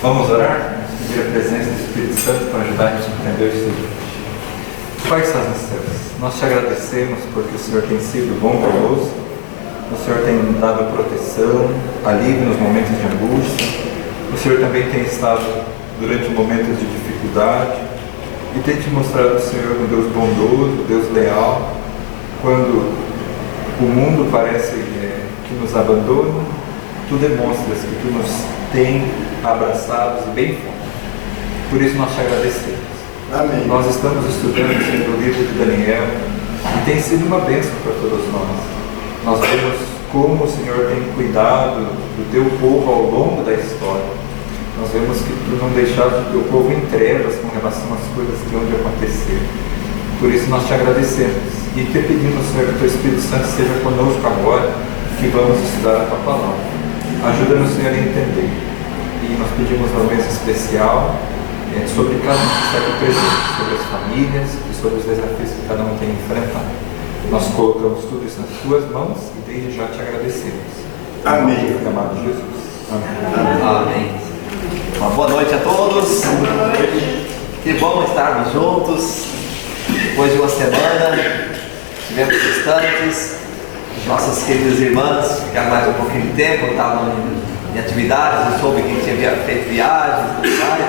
Vamos orar? Pedir a presença do Espírito Santo para ajudar a gente a entender o estudo. Pai que estás nos céus, nós te agradecemos porque o Senhor tem sido bom conosco, o Senhor tem dado proteção, alívio nos momentos de angústia, o Senhor também tem estado durante momentos de dificuldade e tem te mostrado, Senhor, um Deus bondoso, Deus leal, quando o mundo parece que nos abandona, tu demonstras que tu nos tem abraçados e bem fortes. Por isso nós te agradecemos. Amém. Nós estamos estudando o livro de Daniel e tem sido uma bênção para todos nós. Nós vemos como o Senhor tem cuidado do teu povo ao longo da história. Nós vemos que tu não deixaste o teu povo em trevas com relação às coisas que hão de acontecer. Por isso nós te agradecemos e te pedimos, Senhor, que o teu Espírito Santo esteja conosco agora, que vamos estudar a tua palavra. Ajuda-nos, Senhor, a entender. E nós pedimos uma bênção especial sobre cada um que está aqui presente, sobre as famílias e sobre os desafios que cada um tem enfrentado. Nós colocamos tudo isso nas tuas mãos e desde já te agradecemos. Amém. Amado Jesus. Amém. Amém. Uma boa noite a todos. Que bom estarmos juntos. Depois de uma semana, tivemos distantes. Nossas queridas irmãs ficaram mais um pouquinho de tempo, estavam em atividades, eu soube que tinha feito viagens e tudo mais.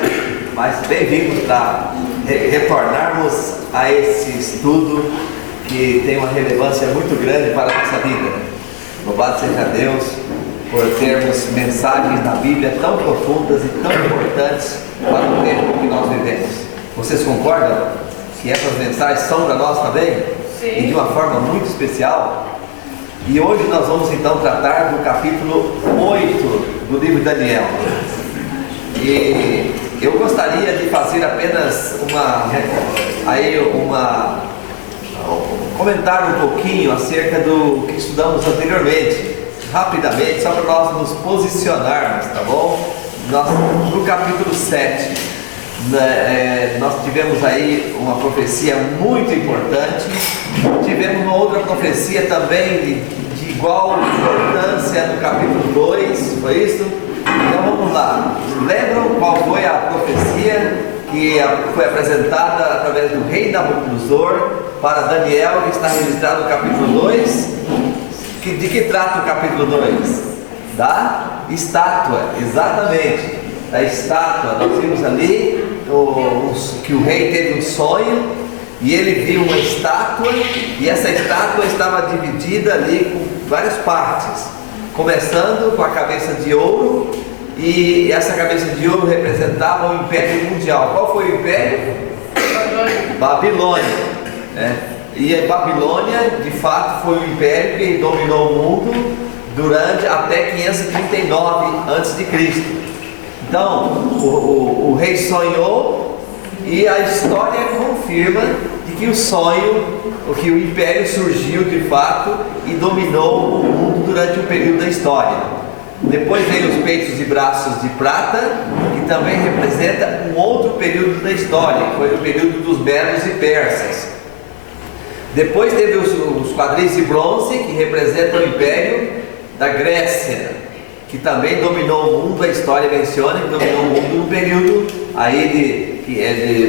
Mas bem-vindos para retornarmos a esse estudo que tem uma relevância muito grande para a nossa vida. Louvado seja Deus por termos mensagens da Bíblia tão profundas e tão importantes para o tempo que nós vivemos. Vocês concordam que essas mensagens são para nós também? Sim. E de uma forma muito especial. E hoje nós vamos então tratar do capítulo 8 do livro de Daniel. E eu gostaria de fazer apenas comentar um pouquinho acerca do que estudamos anteriormente, rapidamente, só para nós nos posicionarmos, tá bom? No capítulo 7, nós tivemos aí uma profecia muito importante, tivemos uma outra profecia também de igual importância no capítulo 2, foi isso? Então vamos lá, lembram qual foi a profecia que foi apresentada através do rei Nabucodonosor para Daniel, que está registrado no capítulo 2? De que trata o capítulo 2? Da estátua, exatamente, da estátua. Nós vimos ali que o rei teve um sonho e ele viu uma estátua, e essa estátua estava dividida ali com várias partes, começando com a cabeça de ouro, e essa cabeça de ouro representava o Império Mundial. Qual foi o império? Babilônia, né? E a Babilônia, de fato, foi o império que dominou o mundo durante até 539 a.C. Então, o rei sonhou e a história confirma de que o sonho, que o império surgiu de fato e dominou o mundo durante o período da história. Depois veio os peitos e braços de prata, que também representa um outro período da história, que foi o período dos medos e persas. Depois teve os quadris de bronze, que representam o império da Grécia, que também dominou o mundo. A história menciona que dominou o mundo no período aí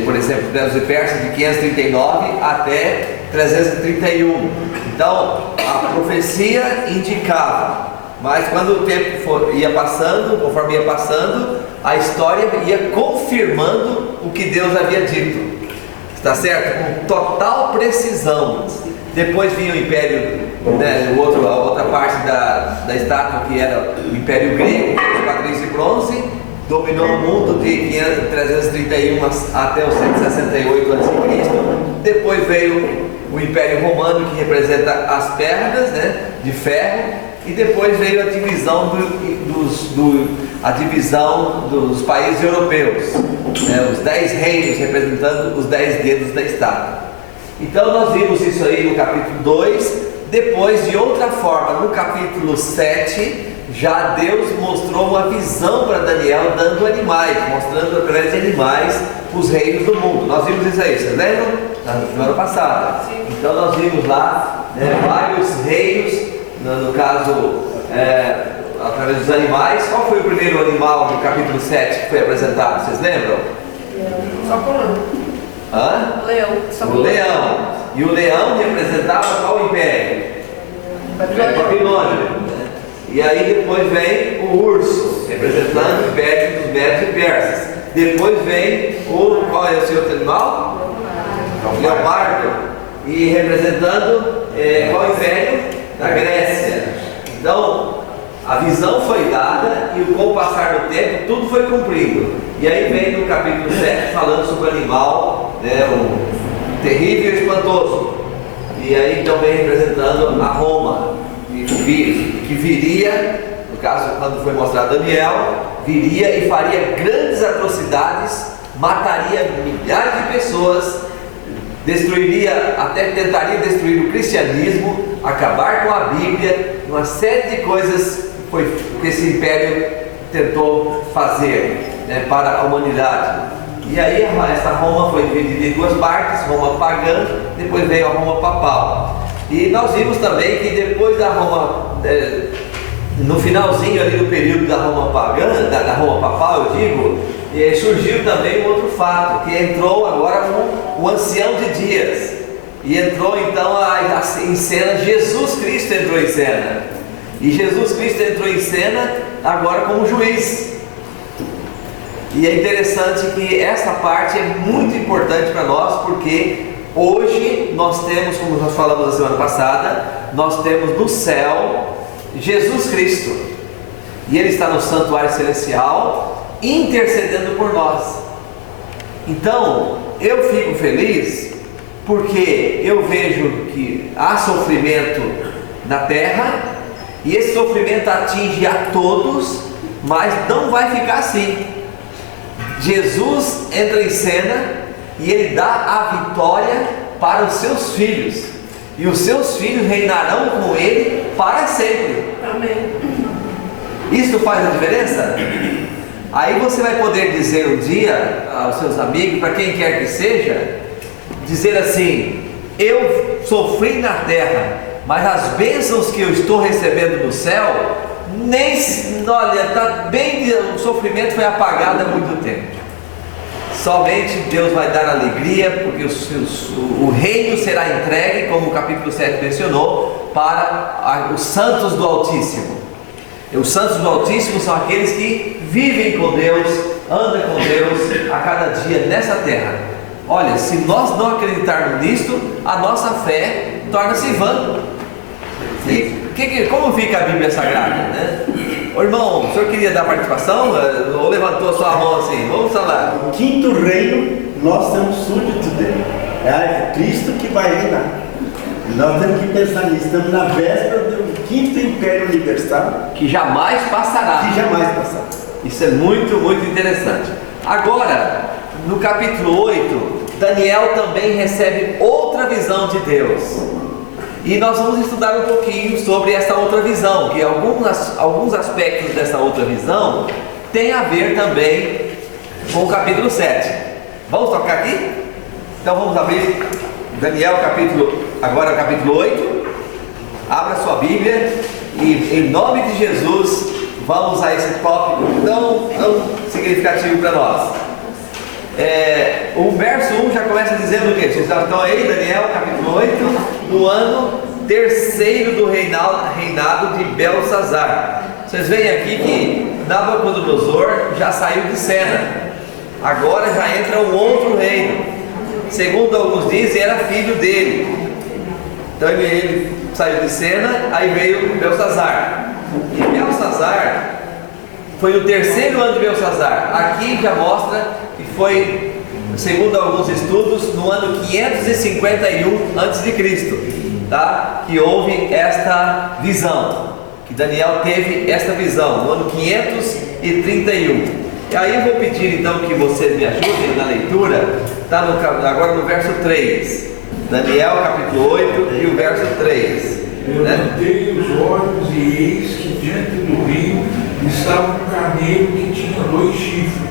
por exemplo, medos e persas, de 539 até 331. Então a profecia indicava, mas quando o tempo ia passando, conforme ia passando, a história ia confirmando o que Deus havia dito. Está certo? Com total precisão. Depois vinha o império, né, a outra parte da estátua, que era o império grego, os quadris de bronze, dominou o mundo de 331 até os 168 a.C. Depois veio o império romano, que representa as pernas, né, de ferro, e depois veio a divisão dos países europeus, né, os 10 reinos representando os 10 dedos da estátua. Então nós vimos isso aí no capítulo 2. Depois, de outra forma, no capítulo 7, já Deus mostrou uma visão para Daniel, dando animais, mostrando através de animais os reinos do mundo. Nós vimos isso aí, vocês lembram? Na semana passada. Então nós vimos lá vários reinos, no caso através dos animais. Qual foi o primeiro animal do capítulo 7 que foi apresentado? Vocês lembram? Só colando. Hã? Leão. Só O leão. E o leão representava qual império? Babilônia. E aí depois vem o urso, representando o império dos Medos e Persas. Depois vem qual é o seu outro animal? Leopardo. E representando qual império? Da Grécia. Então, a visão foi dada e com o passar do tempo tudo foi cumprido. E aí vem no capítulo 7 falando sobre o animal, né, o terrível e espantoso. E aí então vem representando a Roma, que viria, no caso quando foi mostrado Daniel, viria e faria grandes atrocidades, mataria milhares de pessoas, destruiria, até tentaria destruir o cristianismo, acabar com a Bíblia, uma série de coisas que esse império tentou fazer, né, para a humanidade. E aí essa Roma foi dividida em duas partes, Roma pagã, depois veio a Roma papal. E nós vimos também que depois da Roma, no finalzinho ali do período da Roma pagã, da Roma papal, eu digo, surgiu também um outro fato, que entrou agora o ancião de dias. E entrou então em cena, Jesus Cristo entrou em cena. E Jesus Cristo entrou em cena agora como juiz. E é interessante que essa parte é muito importante para nós, porque hoje nós temos, como nós falamos na semana passada, nós temos no céu Jesus Cristo. E Ele está no santuário celestial, intercedendo por nós. Então, eu fico feliz, porque eu vejo que há sofrimento na terra, e esse sofrimento atinge a todos, mas não vai ficar assim. Jesus entra em cena e Ele dá a vitória para os seus filhos, e os seus filhos reinarão com Ele para sempre. Amém. Isso faz a diferença? Aí você vai poder dizer um dia aos seus amigos, para quem quer que seja, dizer assim: eu sofri na terra, mas as bênçãos que eu estou recebendo no céu, olha, tá bem, o sofrimento foi apagado há muito tempo. Somente Deus vai dar alegria, porque o reino será entregue, como o capítulo 7 mencionou, para os santos do Altíssimo. E os santos do Altíssimo são aqueles que vivem com Deus, andam com Deus a cada dia nessa terra. Olha, se nós não acreditarmos nisto, a nossa fé torna-se vã. E como fica a Bíblia Sagrada, né? Ô irmão, o senhor queria dar participação? Ou levantou a sua mão assim? Vamos falar. O quinto reino, nós somos súditos dele. É Cristo que vai reinar. Nós temos que pensar nisso. Estamos na véspera do quinto império universal, Que jamais passará. que jamais passará. Isso é muito, muito interessante. Agora, no capítulo 8, Daniel também recebe outra visão de Deus. E nós vamos estudar um pouquinho sobre essa outra visão, que alguns aspectos dessa outra visão têm a ver também com o capítulo 7. Vamos tocar aqui? Então vamos abrir Daniel agora o capítulo 8. Abra sua Bíblia e em nome de Jesus vamos a esse tópico tão significativo para nós. O verso 1 já começa dizendo o quê? Vocês já estão aí, Daniel, capítulo 8, no ano terceiro do reinado de Belsazar. Vocês veem aqui que Nabucodonosor já saiu de cena, agora já entra um outro reino. Segundo alguns dizem, era filho dele. Então ele saiu de cena, aí veio Belsazar. E Belsazar foi o terceiro ano de Belsazar. Aqui já mostra que foi, segundo alguns estudos, no ano 551 a.C., tá? Que houve esta visão, que Daniel teve esta visão, no ano 531. E aí eu vou pedir então que vocês me ajudem na leitura, tá? Agora no verso 3, Daniel capítulo 8 e o verso 3. Levantei os olhos e eis que diante do rio estava um carneiro que tinha 2 chifres.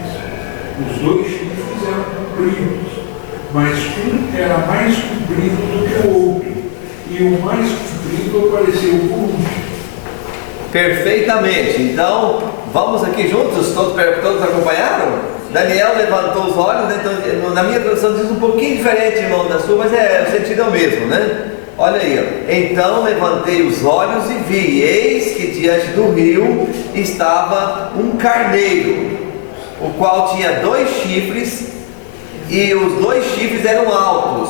Os 2 chifres eram compridos, mas um era mais comprido do que o outro, e o mais comprido apareceu por último. Perfeitamente. Então, vamos aqui juntos, todos acompanharam? Daniel levantou os olhos, né? Então, na minha tradução diz um pouquinho diferente, irmão, da sua, mas o sentido é o mesmo, né? Olha aí, ó. Então levantei os olhos e vi, eis que diante do rio estava um carneiro, o qual tinha 2 chifres, e os 2 chifres eram altos,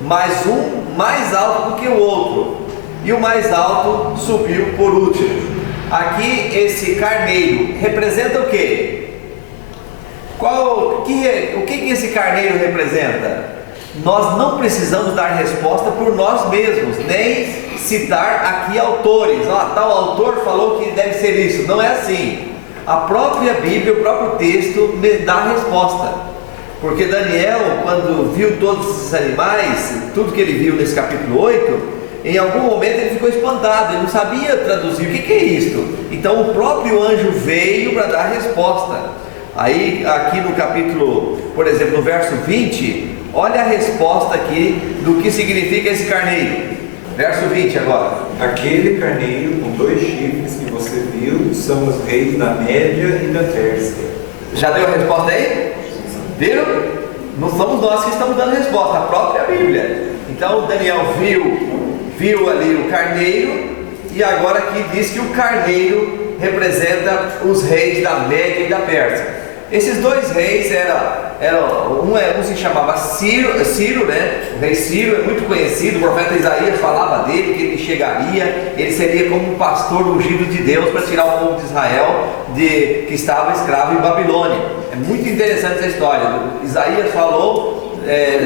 mas um mais alto do que o outro, e o mais alto subiu por último. Aqui esse carneiro representa o quê? O que esse carneiro representa? Nós não precisamos dar resposta por nós mesmos, nem citar aqui autores. Tal autor falou que deve ser isso. Não é assim. A própria Bíblia, o próprio texto me dá a resposta. Porque Daniel, quando viu todos esses animais, tudo que ele viu nesse capítulo 8, em algum momento ele ficou espantado, ele não sabia traduzir o que é isto. Então o próprio anjo veio para dar a resposta. Aí aqui no capítulo, por exemplo, no verso 20, olha a resposta aqui do que significa esse carneiro. Verso 20 agora. Aquele carneiro com 2 chifres que você viu são os reis da Média e da Pérsia. Já deu a resposta aí? Viram? Não somos nós que estamos dando a resposta, a própria Bíblia. Então Daniel viu ali o carneiro, e agora aqui diz que o carneiro representa os reis da Média e da Pérsia. Esses 2 reis um se chamava Ciro, né? O rei Ciro é muito conhecido, o profeta Isaías falava dele, que ele chegaria, ele seria como um pastor ungido de Deus para tirar o povo de Israel que estava escravo em Babilônia. É muito interessante essa história. Isaías falou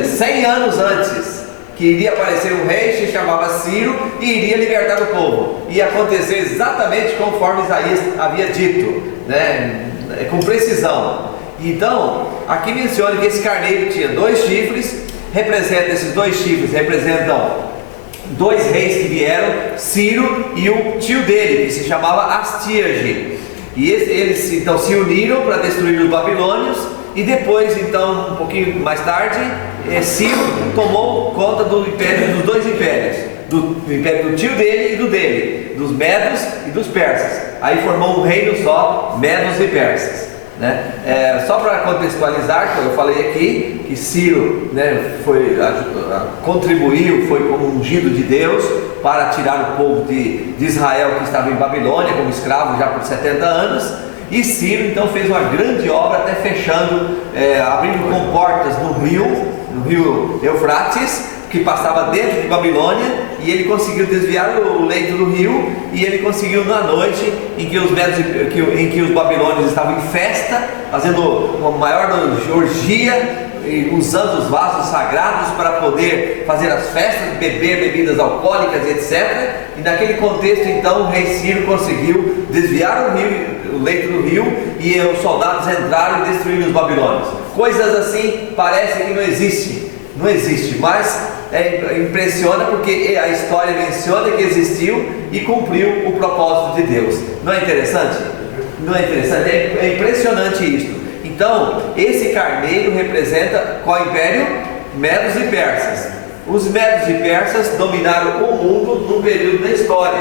100 anos antes que iria aparecer um rei que se chamava Ciro e iria libertar o povo. Ia acontecer exatamente conforme Isaías havia dito, né? Com precisão. Então, aqui menciona que esse carneiro tinha 2 chifres, esses 2 chifres representam 2 reis que vieram, Ciro e o tio dele, que se chamava Astíage. E eles então se uniram para destruir os babilônios, e depois, então, um pouquinho mais tarde, Ciro tomou conta do império, dos 2 impérios, do império do tio dele e do dele, dos medos e dos persas. Aí formou um reino só, medos e persas, né? Só para contextualizar, eu falei aqui que Ciro, né, contribuiu, foi como ungido de Deus para tirar o povo de Israel, que estava em Babilônia como escravo já por 70 anos. E Ciro então fez uma grande obra, até fechando, abrindo comportas no rio Eufrates, que passava dentro de Babilônia, e ele conseguiu desviar o leito do rio, e ele conseguiu, na noite em que os babilônios estavam em festa, fazendo uma maior orgia, usando os vasos sagrados para poder fazer as festas, beber bebidas alcoólicas e etc. E naquele contexto então o rei Ciro conseguiu desviar o leito do rio, e os soldados entraram e destruíram os babilônios. Coisas assim parecem que não existe, mas impressiona porque a história menciona que existiu e cumpriu o propósito de Deus. Não é interessante? Não é interessante? É impressionante isto. Então, esse carneiro representa qual império? Medos e persas. Os medos e persas dominaram o mundo num período da história.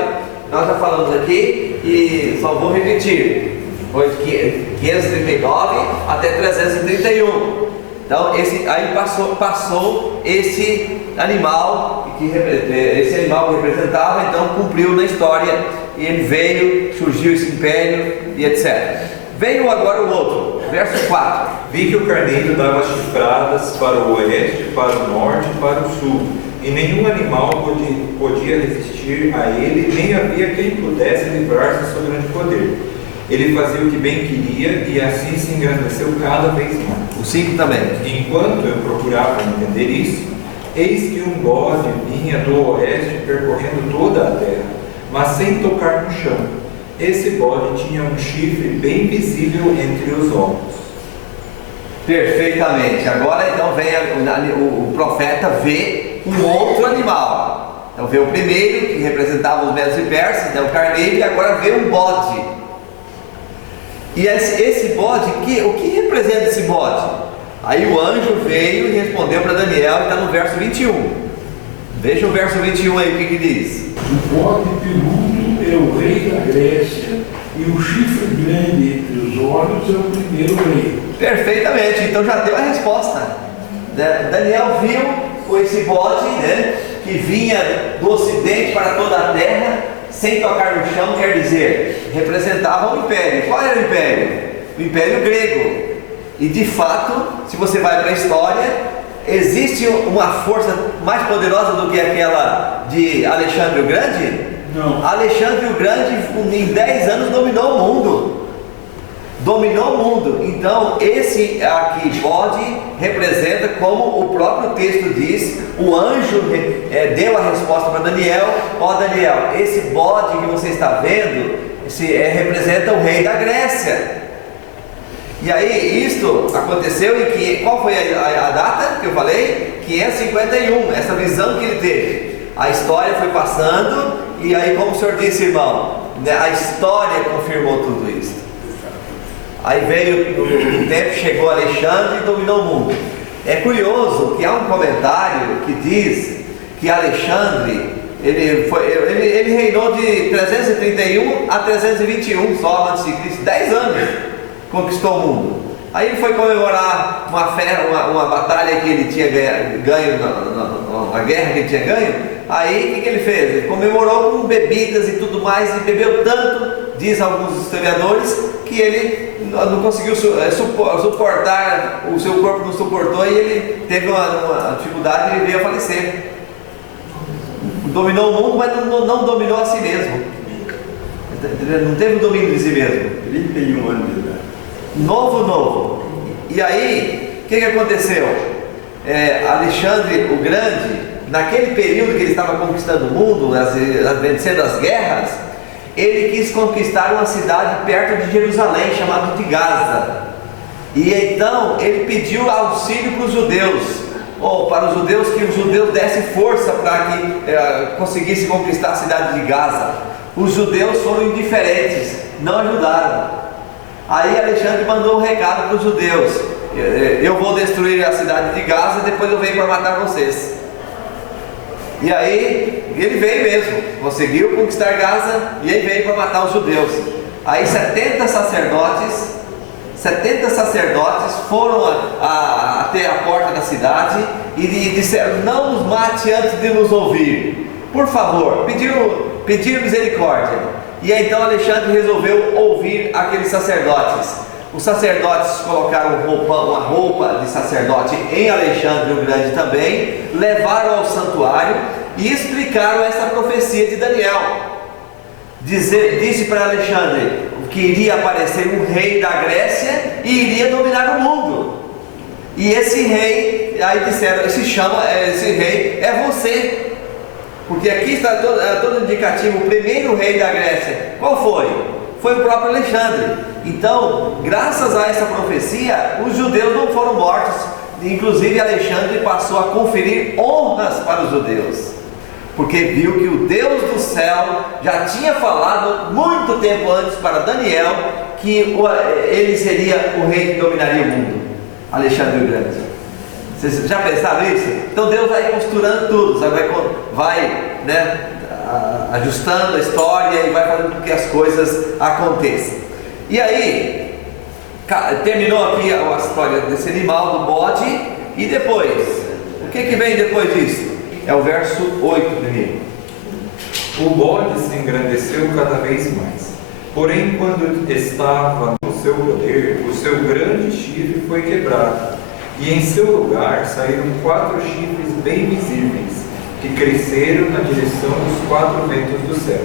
Nós já falamos aqui e só vou repetir. Foi de 539 até 331. Então, aí passou esse animal que representava, então cumpriu na história, e ele veio, surgiu esse império e etc. Veio agora o outro, verso 4. Vi que o carneiro dava chifradas para o oeste, para o norte e para o sul, e nenhum animal podia resistir a ele, nem havia quem pudesse livrar-se do seu grande poder. Ele fazia o que bem queria, e assim se engrandeceu cada vez mais. O 5 também. Enquanto eu procurava entender isso, eis que um bode vinha do oeste percorrendo toda a terra, mas sem tocar no chão. Esse bode tinha um chifre bem visível entre os ombros. Perfeitamente. Agora então vem o profeta vê um outro animal. Então vê o primeiro, que representava os medos e persas, né, o carneiro, e agora vê um bode. E esse bode, o que representa esse bode? Aí o anjo veio e respondeu para Daniel, e está no verso 21. Veja o verso 21 aí, o que diz? O bode peludo é o rei da Grécia e o chifre grande entre os olhos é o primeiro rei. Perfeitamente, então já deu a resposta. Daniel viu esse bode, né, que vinha do ocidente para toda a terra, sem tocar no chão, quer dizer, representava o império. Qual era o império? O império grego. E de fato, se você vai para a história, existe uma força mais poderosa do que aquela de Alexandre o Grande? Não. Alexandre o Grande, em 10 anos, dominou o mundo. Dominou o mundo. Então, esse aqui, bode, representa, como o próprio texto diz, o anjo deu a resposta para Daniel: ó Daniel, esse bode que você está vendo, representa o rei da Grécia. E aí, isto aconteceu em qual foi a data que eu falei? 551, essa visão que ele teve. A história foi passando, e aí, como o senhor disse, irmão, a história confirmou tudo isso. Aí veio o tempo, chegou Alexandre e dominou o mundo. É curioso que há um comentário que diz que Alexandre, ele reinou de 331 a 321 só antes de Cristo, 10 anos, conquistou o mundo. Aí ele foi comemorar uma batalha que ele tinha ganho, uma guerra que ele tinha ganho. Aí o que ele fez? Ele comemorou com bebidas e tudo mais, e bebeu tanto, diz alguns historiadores, que ele não conseguiu suportar, o seu corpo não suportou, e ele teve uma dificuldade e veio a falecer. Dominou o mundo, mas não dominou a si mesmo. Não teve o domínio de si mesmo. 31 anos de idade. Novo. E aí, o que aconteceu? Alexandre o Grande, naquele período que ele estava conquistando o mundo, vencendo as guerras, ele quis conquistar uma cidade perto de Jerusalém, chamada de Gaza. E então ele pediu auxílio para os judeus, ou para os judeus, que os judeus dessem força para que conseguisse conquistar a cidade de Gaza. Os judeus foram indiferentes, não ajudaram. Aí Alexandre mandou um recado para os judeus: eu vou destruir a cidade de Gaza e depois eu venho para matar vocês. E aí ele veio mesmo, conseguiu conquistar Gaza, e ele veio para matar os judeus. Aí 70 sacerdotes foram até a porta da cidade e disseram: não nos mate antes de nos ouvir, por favor. Pediram misericórdia. E aí, então Alexandre resolveu ouvir aqueles sacerdotes. Os sacerdotes colocaram uma roupa de sacerdote em Alexandre o Grande também, levaram ao santuário e explicaram essa profecia de Daniel. Disse para Alexandre que iria aparecer um rei da Grécia e iria dominar o mundo. E esse rei, aí disseram, esse rei é você. Porque aqui está todo indicativo. O primeiro rei da Grécia, qual foi? Foi o próprio Alexandre. Então, graças a essa profecia, os judeus não foram mortos. Inclusive Alexandre passou a conferir honras para os judeus, porque viu que o Deus do céu já tinha falado muito tempo antes para Daniel que ele seria o rei que dominaria o mundo, Alexandre o Grande. Vocês já pensaram isso? Então Deus vai costurando tudo, sabe? Vai ajustando a história e vai fazendo com que as coisas aconteçam. E aí, terminou aqui a história desse animal, do bode, e depois, o que vem depois disso? É o verso 8 primeiro. O bode se engrandeceu cada vez mais. Porém, quando estava no seu poder, o seu grande chifre foi quebrado, e em seu lugar saíram 4 chifres bem visíveis, que cresceram na direção dos 4 ventos do céu.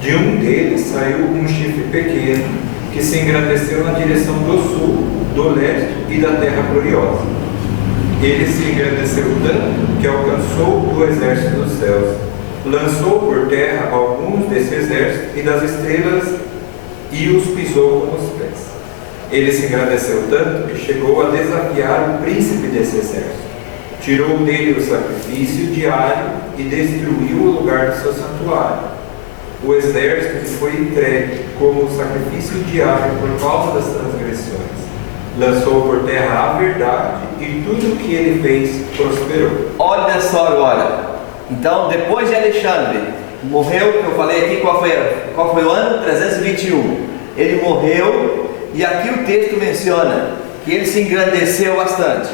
De um deles saiu um chifre pequeno, que se engrandeceu na direção do sul, do leste e da terra gloriosa. Ele se engrandeceu tanto que alcançou o exército dos céus, lançou por terra alguns desse exército e das estrelas e os pisou com os pés. Ele se engrandeceu tanto que chegou a desafiar o príncipe desse exército. Tirou dele o sacrifício diário e destruiu o lugar do seu santuário. O exército lhe foi entregue como sacrifício diário por causa das transgressões. Lançou por terra a verdade e tudo o que ele fez prosperou. Olha só agora. Então, depois de Alexandre morreu, eu falei aqui qual foi o ano? 321. Ele morreu, e aqui o texto menciona que ele se engrandeceu bastante.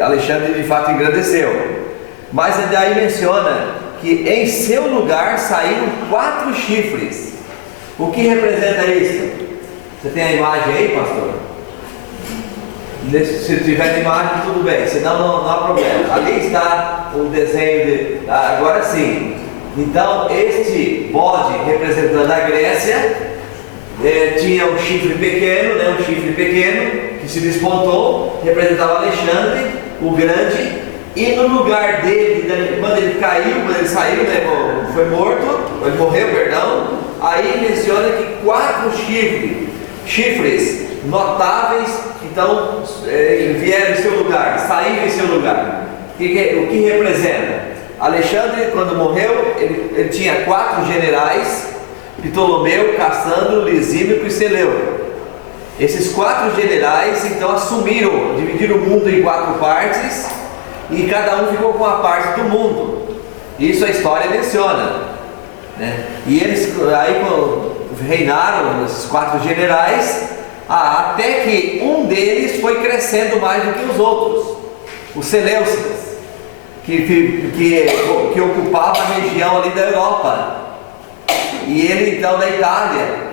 Alexandre de fato engrandeceu, mas daí menciona que em seu lugar saíram 4 chifres. O que representa isso? Você tem a imagem aí, pastor? Se tiver a imagem, tudo bem, senão não há problema. Ali está o desenho agora sim. Então este bode representando a Grécia tinha um chifre pequeno, né, um chifre pequeno que se despontou, representava Alexandre o Grande, e no lugar dele, quando ele caiu, quando ele saiu, né, foi morto, ele morreu, perdão, aí menciona que 4 chifres notáveis, então vieram em seu lugar, saíram em seu lugar. O que representa? Alexandre, quando morreu, ele tinha 4 generais: Ptolomeu, Cassandro, Lisímaco e Seleuco. Esses 4 generais então assumiram, dividiram o mundo em 4 partes, e cada um ficou com uma parte do mundo. Isso a história menciona, né? E eles aí reinaram, esses 4 generais, até que um deles foi crescendo mais do que os outros, os Seleucidas, que ocupava a região ali da Europa. E ele então na Itália,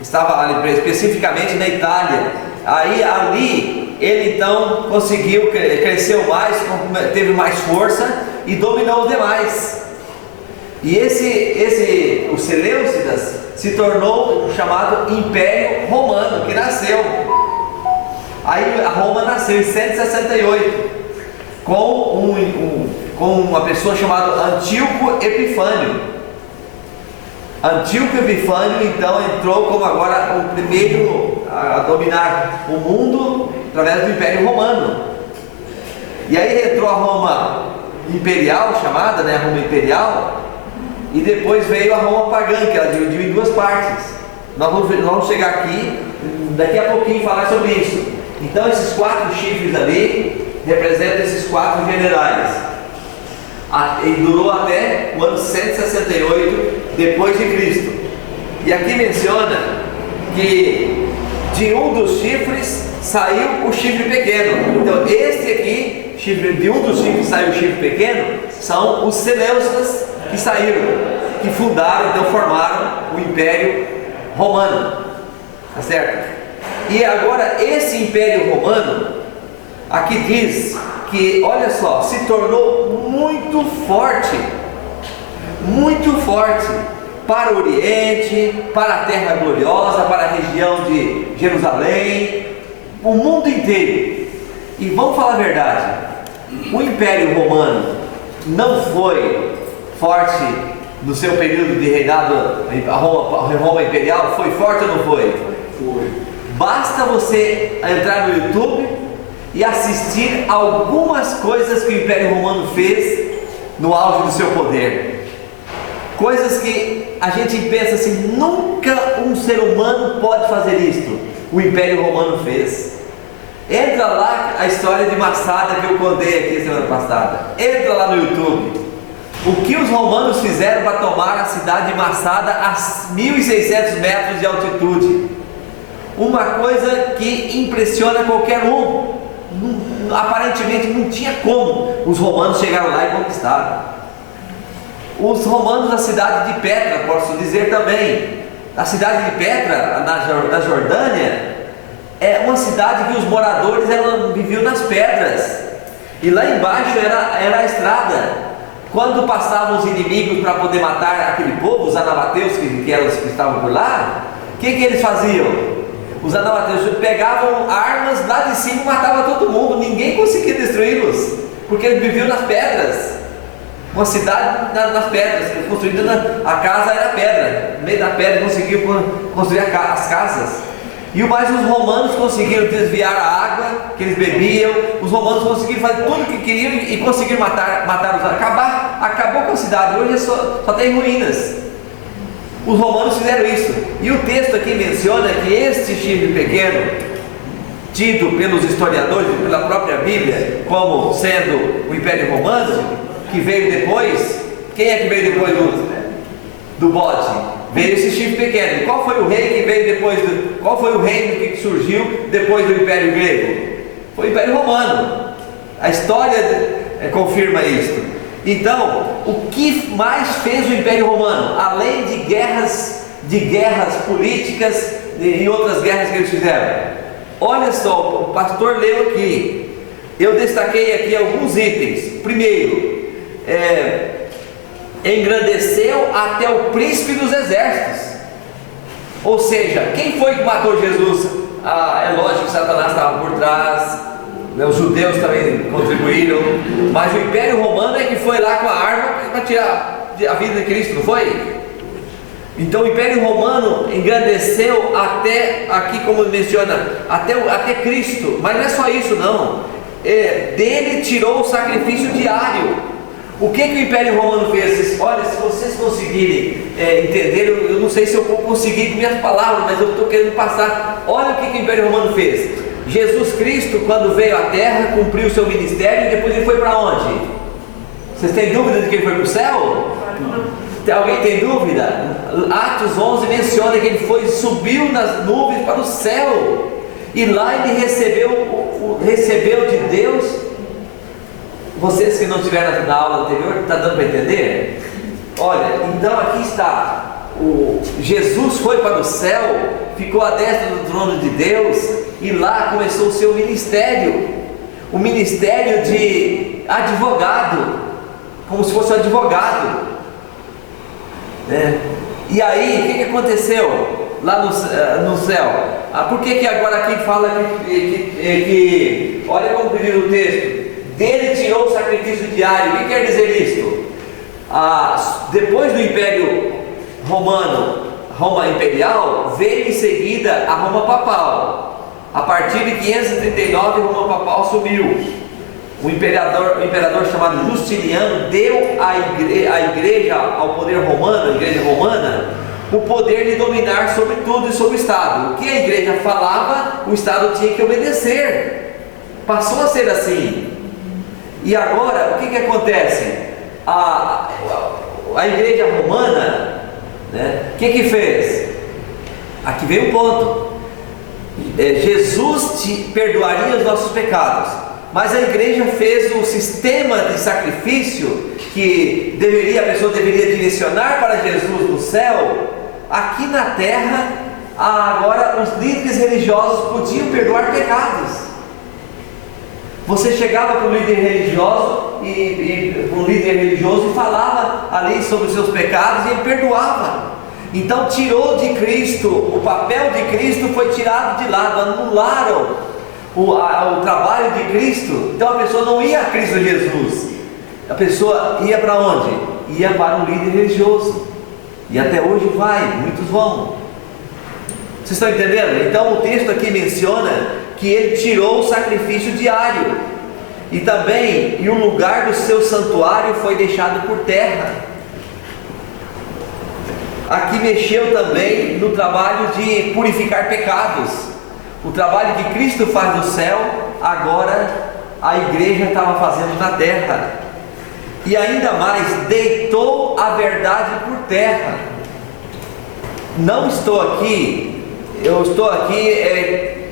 estava ali, especificamente na Itália. Aí ali ele então conseguiu, cresceu mais, teve mais força e dominou os demais. E os Seleucidas se tornou o chamado Império Romano, que nasceu. Aí a Roma nasceu em 168 com uma pessoa chamada Antíoco Epifânio. Antíoco Epifânio então entrou como agora o primeiro a dominar o mundo através do Império Romano. E aí entrou a Roma Imperial, chamada, né, Roma Imperial, e depois veio a Roma Pagã, que ela dividiu em 2 partes. Nós vamos chegar aqui, daqui a pouquinho, falar sobre isso. Então esses 4 chifres ali representam esses 4 generais. E durou até o ano 168 depois de Cristo. E aqui menciona que de um dos chifres saiu o chifre pequeno. Então este aqui, de um dos chifres saiu o chifre pequeno, são os Seleucidas que saíram, que fundaram, então formaram o Império Romano, tá certo? E agora esse Império Romano, aqui diz que, olha só, se tornou muito forte para o Oriente, para a Terra Gloriosa, para a região de Jerusalém, o mundo inteiro. E vamos falar a verdade, o Império Romano não foi forte no seu período de reinado, a Roma Imperial foi forte ou não foi? Foi. Basta você entrar no YouTube e assistir algumas coisas que o Império Romano fez no auge do seu poder. Coisas que a gente pensa assim, nunca um ser humano pode fazer isto. O Império Romano fez. Entra lá a história de Massada que eu contei aqui semana passada. Entra lá no YouTube. O que os romanos fizeram para tomar a cidade de Massada a 1.600 metros de altitude. Uma coisa que impressiona qualquer um. Aparentemente não tinha como. Os romanos chegaram lá e conquistaram. Os romanos da cidade de Petra, posso dizer também. A cidade de Petra, na Jordânia, é uma cidade que os moradores viviam nas pedras. E lá embaixo era a estrada. Quando passavam os inimigos para poder matar aquele povo, os anabateus que eram os que estavam por lá, o que eles faziam? Os anabateus pegavam armas lá de cima e matavam todo mundo, ninguém conseguia destruí-los, porque eles viviam nas pedras. Uma cidade nas pedras, construída a casa era pedra, no meio da pedra conseguiam construir as casas. E mais os romanos conseguiram desviar a água que eles bebiam, os romanos conseguiram fazer tudo o que queriam e conseguiram matar os acabou com a cidade, hoje só tem ruínas. Os romanos fizeram isso. E o texto aqui menciona que este chifre pequeno, tido pelos historiadores e pela própria Bíblia como sendo o Império Romano, que veio depois, Quem é que veio depois do bode? Veio esse chifre pequeno. Qual foi o rei que veio depois qual foi o reino que surgiu depois do Império Grego? Foi o Império Romano. A história confirma isso. Então, o que mais fez o Império Romano, além de guerras políticas e outras guerras que eles fizeram? Olha só, o pastor leu aqui. Eu destaquei aqui alguns itens. Primeiro, engrandeceu até o príncipe dos exércitos. Ou seja, quem foi que matou Jesus? É lógico que Satanás estava por trás, os judeus também contribuíram, mas o Império Romano é que foi lá com a arma para tirar a vida de Cristo, não foi? Então o Império Romano engrandeceu até, aqui como menciona, até Cristo. Mas não é só isso não, dele tirou o sacrifício diário. O que o Império Romano fez? Olha, se vocês conseguirem entender, eu não sei se eu vou conseguir com minhas palavras, mas eu estou querendo passar. Olha o que o Império Romano fez. Jesus Cristo, quando veio à Terra, cumpriu o seu ministério e depois ele foi para onde? Vocês têm dúvida de que ele foi para o céu? Alguém tem dúvida? Atos 11 menciona que ele subiu nas nuvens para o céu, e lá ele recebeu de Deus. Vocês que não estiveram na aula anterior, está dando para entender? Olha, então aqui está, Jesus foi para o céu, ficou à destra do trono de Deus, e lá começou o seu ministério, o ministério de advogado, como se fosse um advogado, né? E aí, o que aconteceu lá no céu? Por que agora aqui fala que olha como diz o texto, dele tirou o sacrifício diário? O que quer dizer isso? Depois do Império Romano, Roma Imperial, veio em seguida a Roma Papal. A partir de 539, Roma Papal sumiu. O imperador chamado Justiniano deu à igreja, ao poder romano, a igreja romana, o poder de dominar sobre tudo e sobre o Estado. O que a igreja falava, o Estado tinha que obedecer. Passou a ser assim. E agora, o que acontece? A igreja romana, né, o que fez? Aqui vem o ponto. Jesus perdoaria os nossos pecados, mas a igreja fez um sistema de sacrifício que a pessoa deveria direcionar para Jesus no céu. Aqui na terra, agora os líderes religiosos podiam perdoar pecados. Você chegava para um líder religioso e falava ali sobre os seus pecados, e ele perdoava. Então tirou de Cristo, o papel de Cristo foi tirado de lado, anularam o trabalho de Cristo. Então a pessoa não ia a Cristo Jesus, a pessoa ia para onde? Ia para um líder religioso, e até hoje muitos vão. Vocês estão entendendo? Então o texto aqui menciona que ele tirou o sacrifício diário, e também o lugar do seu santuário foi deixado por terra. Aqui mexeu também no trabalho de purificar pecados. O trabalho que Cristo faz no céu, agora a igreja estava fazendo na terra. E ainda mais, deitou a verdade por terra. Não estou aqui, eu estou aqui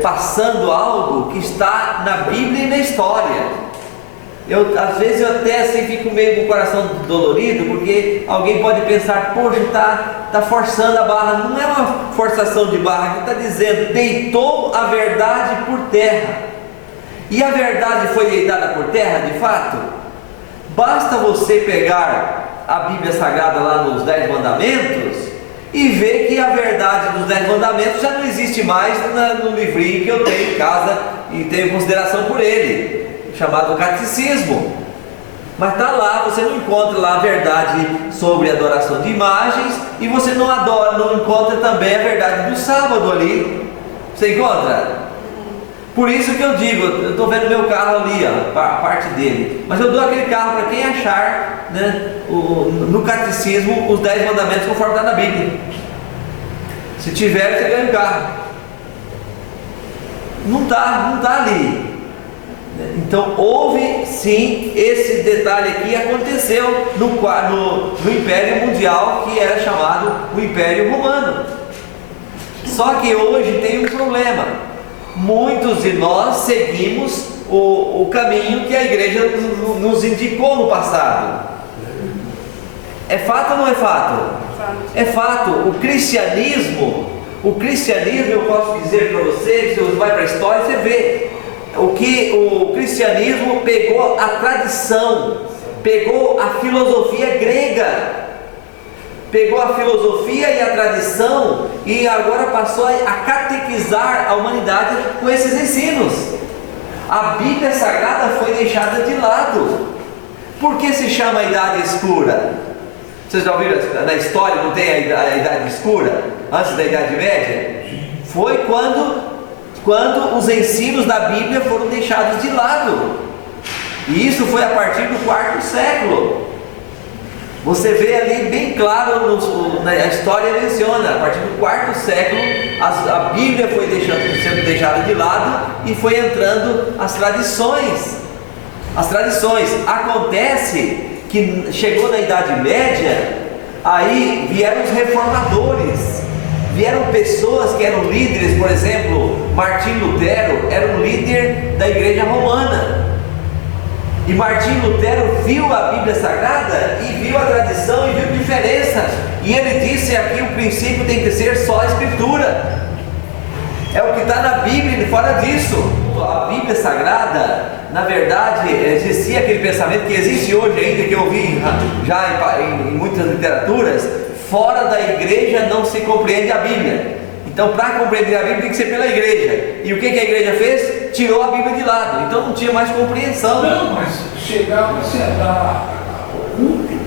passando algo que está na Bíblia e na história. Às vezes eu até assim fico meio com o coração dolorido, porque alguém pode pensar, poxa, está forçando a barra. Não é uma forçação de barra, que está dizendo, deitou a verdade por terra. E a verdade foi deitada por terra, de fato? Basta você pegar a Bíblia Sagrada lá nos 10 Mandamentos e ver que a verdade dos 10 Mandamentos já não existe mais no livrinho que eu tenho em casa e tenho consideração por ele, chamado Catecismo. Mas está lá, você não encontra lá a verdade sobre adoração de imagens, e você não encontra também a verdade do sábado ali. Você encontra? Por isso que eu digo, eu estou vendo meu carro ali, ó, a parte dele, mas eu dou aquele carro para quem achar, né, no Catecismo os 10 Mandamentos conforme está na Bíblia. Se tiver, você ganha um carro. Não está ali. Então houve sim esse detalhe aqui, aconteceu no Império Mundial, que era chamado o Império Romano. Só que hoje tem um problema: muitos de nós seguimos o caminho que a igreja nos indicou no passado. É fato ou não é fato? É fato. O cristianismo, eu posso dizer para vocês, você vai para a história, você vê o que o cristianismo pegou a tradição, pegou a filosofia grega, pegou a filosofia e a tradição e agora passou a catequizar a humanidade com esses ensinos. A Bíblia Sagrada foi deixada de lado. Por que se chama a Idade Escura? Vocês já ouviram na história, não tem a Idade Escura? Antes da Idade Média? Foi quando os ensinos da Bíblia foram deixados de lado. E isso foi a partir do quarto século. Você vê ali bem claro, a história menciona, a partir do quarto século, a Bíblia foi sendo deixada de lado e foi entrando as tradições. As tradições. Acontece que chegou na Idade Média, aí vieram os reformadores, vieram pessoas que eram líderes, por exemplo, Martinho Lutero era um líder da Igreja Romana. E Martinho Lutero viu a Bíblia Sagrada e viu a tradição e viu diferença. E ele disse aqui: o princípio tem que ser só a Escritura. É o que está na Bíblia e fora disso. A Bíblia Sagrada, na verdade, existia aquele pensamento que existe hoje ainda, que eu vi já em muitas literaturas: fora da igreja não se compreende a Bíblia. Então, para compreender a Bíblia tem que ser pela igreja. E o que a igreja fez? Tirou a Bíblia de lado. Então não tinha mais compreensão. Não, mas chegava-se a dar culto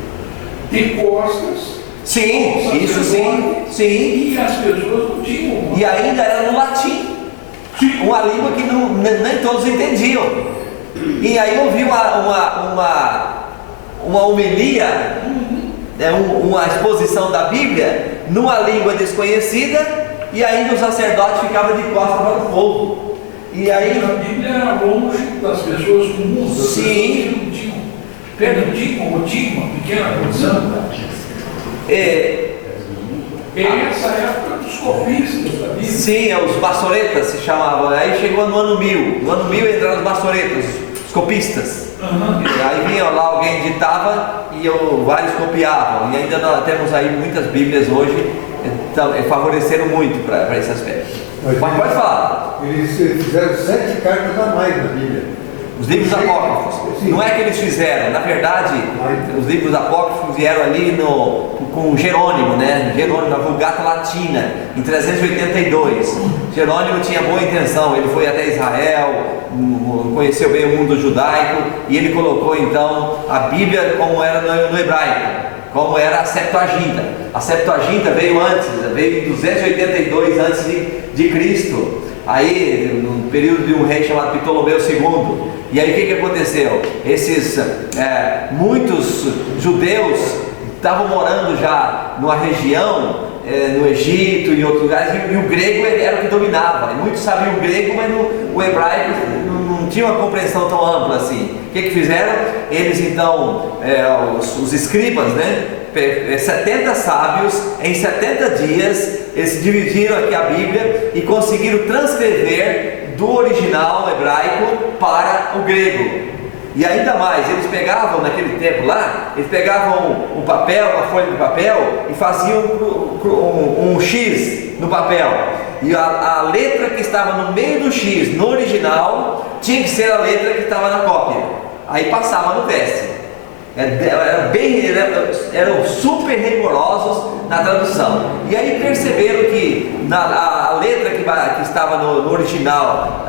de costas. Sim, isso sim, sim. E as pessoas não tinham. E ainda era no latim. Sim. Uma língua que nem todos entendiam. E aí eu vi uma homilia, uma exposição da Bíblia numa língua desconhecida, e ainda o sacerdote ficava de costas para o povo. E aí A Bíblia era longe das pessoas comuns, das Sim. pessoas que não tinham uma pequena condição. Essa época dos copistas da Bíblia. sim, os maçoretas se chamavam. Aí chegou no ano 1000. No ano 1000 entraram os maçoretas, os copistas. Aham. Aí vinha lá, alguém ditava e vários copiavam. E ainda nós temos aí muitas Bíblias hoje, então, favoreceram muito para esse aspecto. Mas pode falar. Eles fizeram 7 cartas a mais na Bíblia. Os livros apócrifos. Sim. Não é que eles fizeram, na verdade, os livros apócrifos vieram ali com Jerônimo, né? Jerônimo, na Vulgata Latina, em 382. Jerônimo tinha boa intenção, ele foi até Israel, conheceu bem o mundo judaico, e ele colocou então a Bíblia como era no hebraico, como era a Septuaginta. A Septuaginta veio antes, veio em 282 antes de Cristo. Aí, no período de um rei chamado Ptolomeu II. E aí o que aconteceu? Muitos judeus estavam morando já numa região, no Egito e em outros lugares, e o grego era o que dominava. E muitos sabiam o grego, mas o hebraico não tinha uma compreensão tão ampla assim. O que fizeram? Eles então, os escribas, né? 70 sábios, em 70 dias, eles dividiram aqui a Bíblia e conseguiram transcrever do original hebraico para o grego. E ainda mais, eles pegavam naquele tempo lá, eles pegavam um papel, uma folha de papel e faziam um X no papel. E a letra que estava no meio do X, no original, tinha que ser a letra que estava na cópia. Aí passava no teste. Eram super rigorosos na tradução. E aí perceberam que a letra que estava no original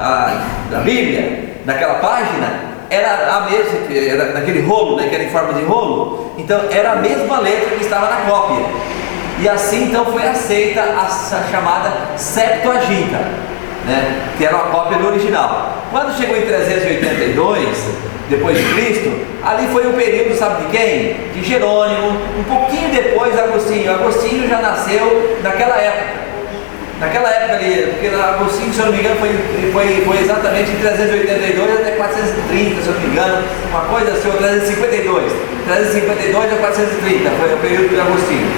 da Bíblia, naquela página, era a mesma, era naquele rolo, né, que era em forma de rolo. Então era a mesma letra que estava na cópia. E assim então foi aceita a chamada Septuaginta, né, que era uma cópia do original. Quando chegou em 382 depois de Cristo, ali foi o período, sabe de quem? De Jerônimo, um pouquinho depois Agostinho. Agostinho já nasceu naquela época. Naquela época ali, porque Agostinho, se eu não me engano, foi exatamente de 382 até 430, se eu não me engano, uma coisa assim, ou 352 a 430, foi o período de Agostinho.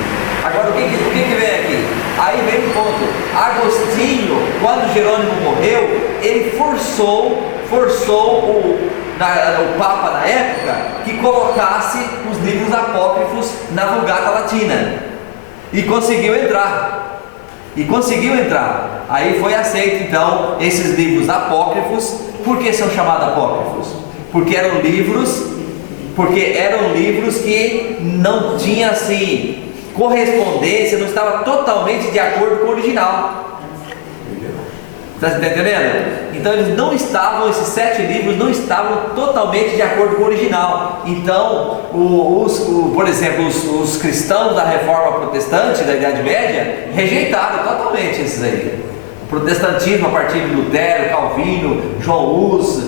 Agora, o que vem aqui? Aí vem um ponto. Agostinho, quando Jerônimo morreu, ele forçou o Papa na época que colocasse os livros apócrifos na Vulgata Latina. E conseguiu entrar. Aí foi aceito então esses livros apócrifos. Por que são chamados apócrifos? Porque eram livros que não tinham assim correspondência, não estava totalmente de acordo com o original. Está entendendo? Então esses 7 livros não estavam totalmente de acordo com o original. Então, por exemplo, os cristãos da Reforma Protestante da Idade Média rejeitaram totalmente esses aí. O protestantismo a partir de Lutero, Calvino, João Hus,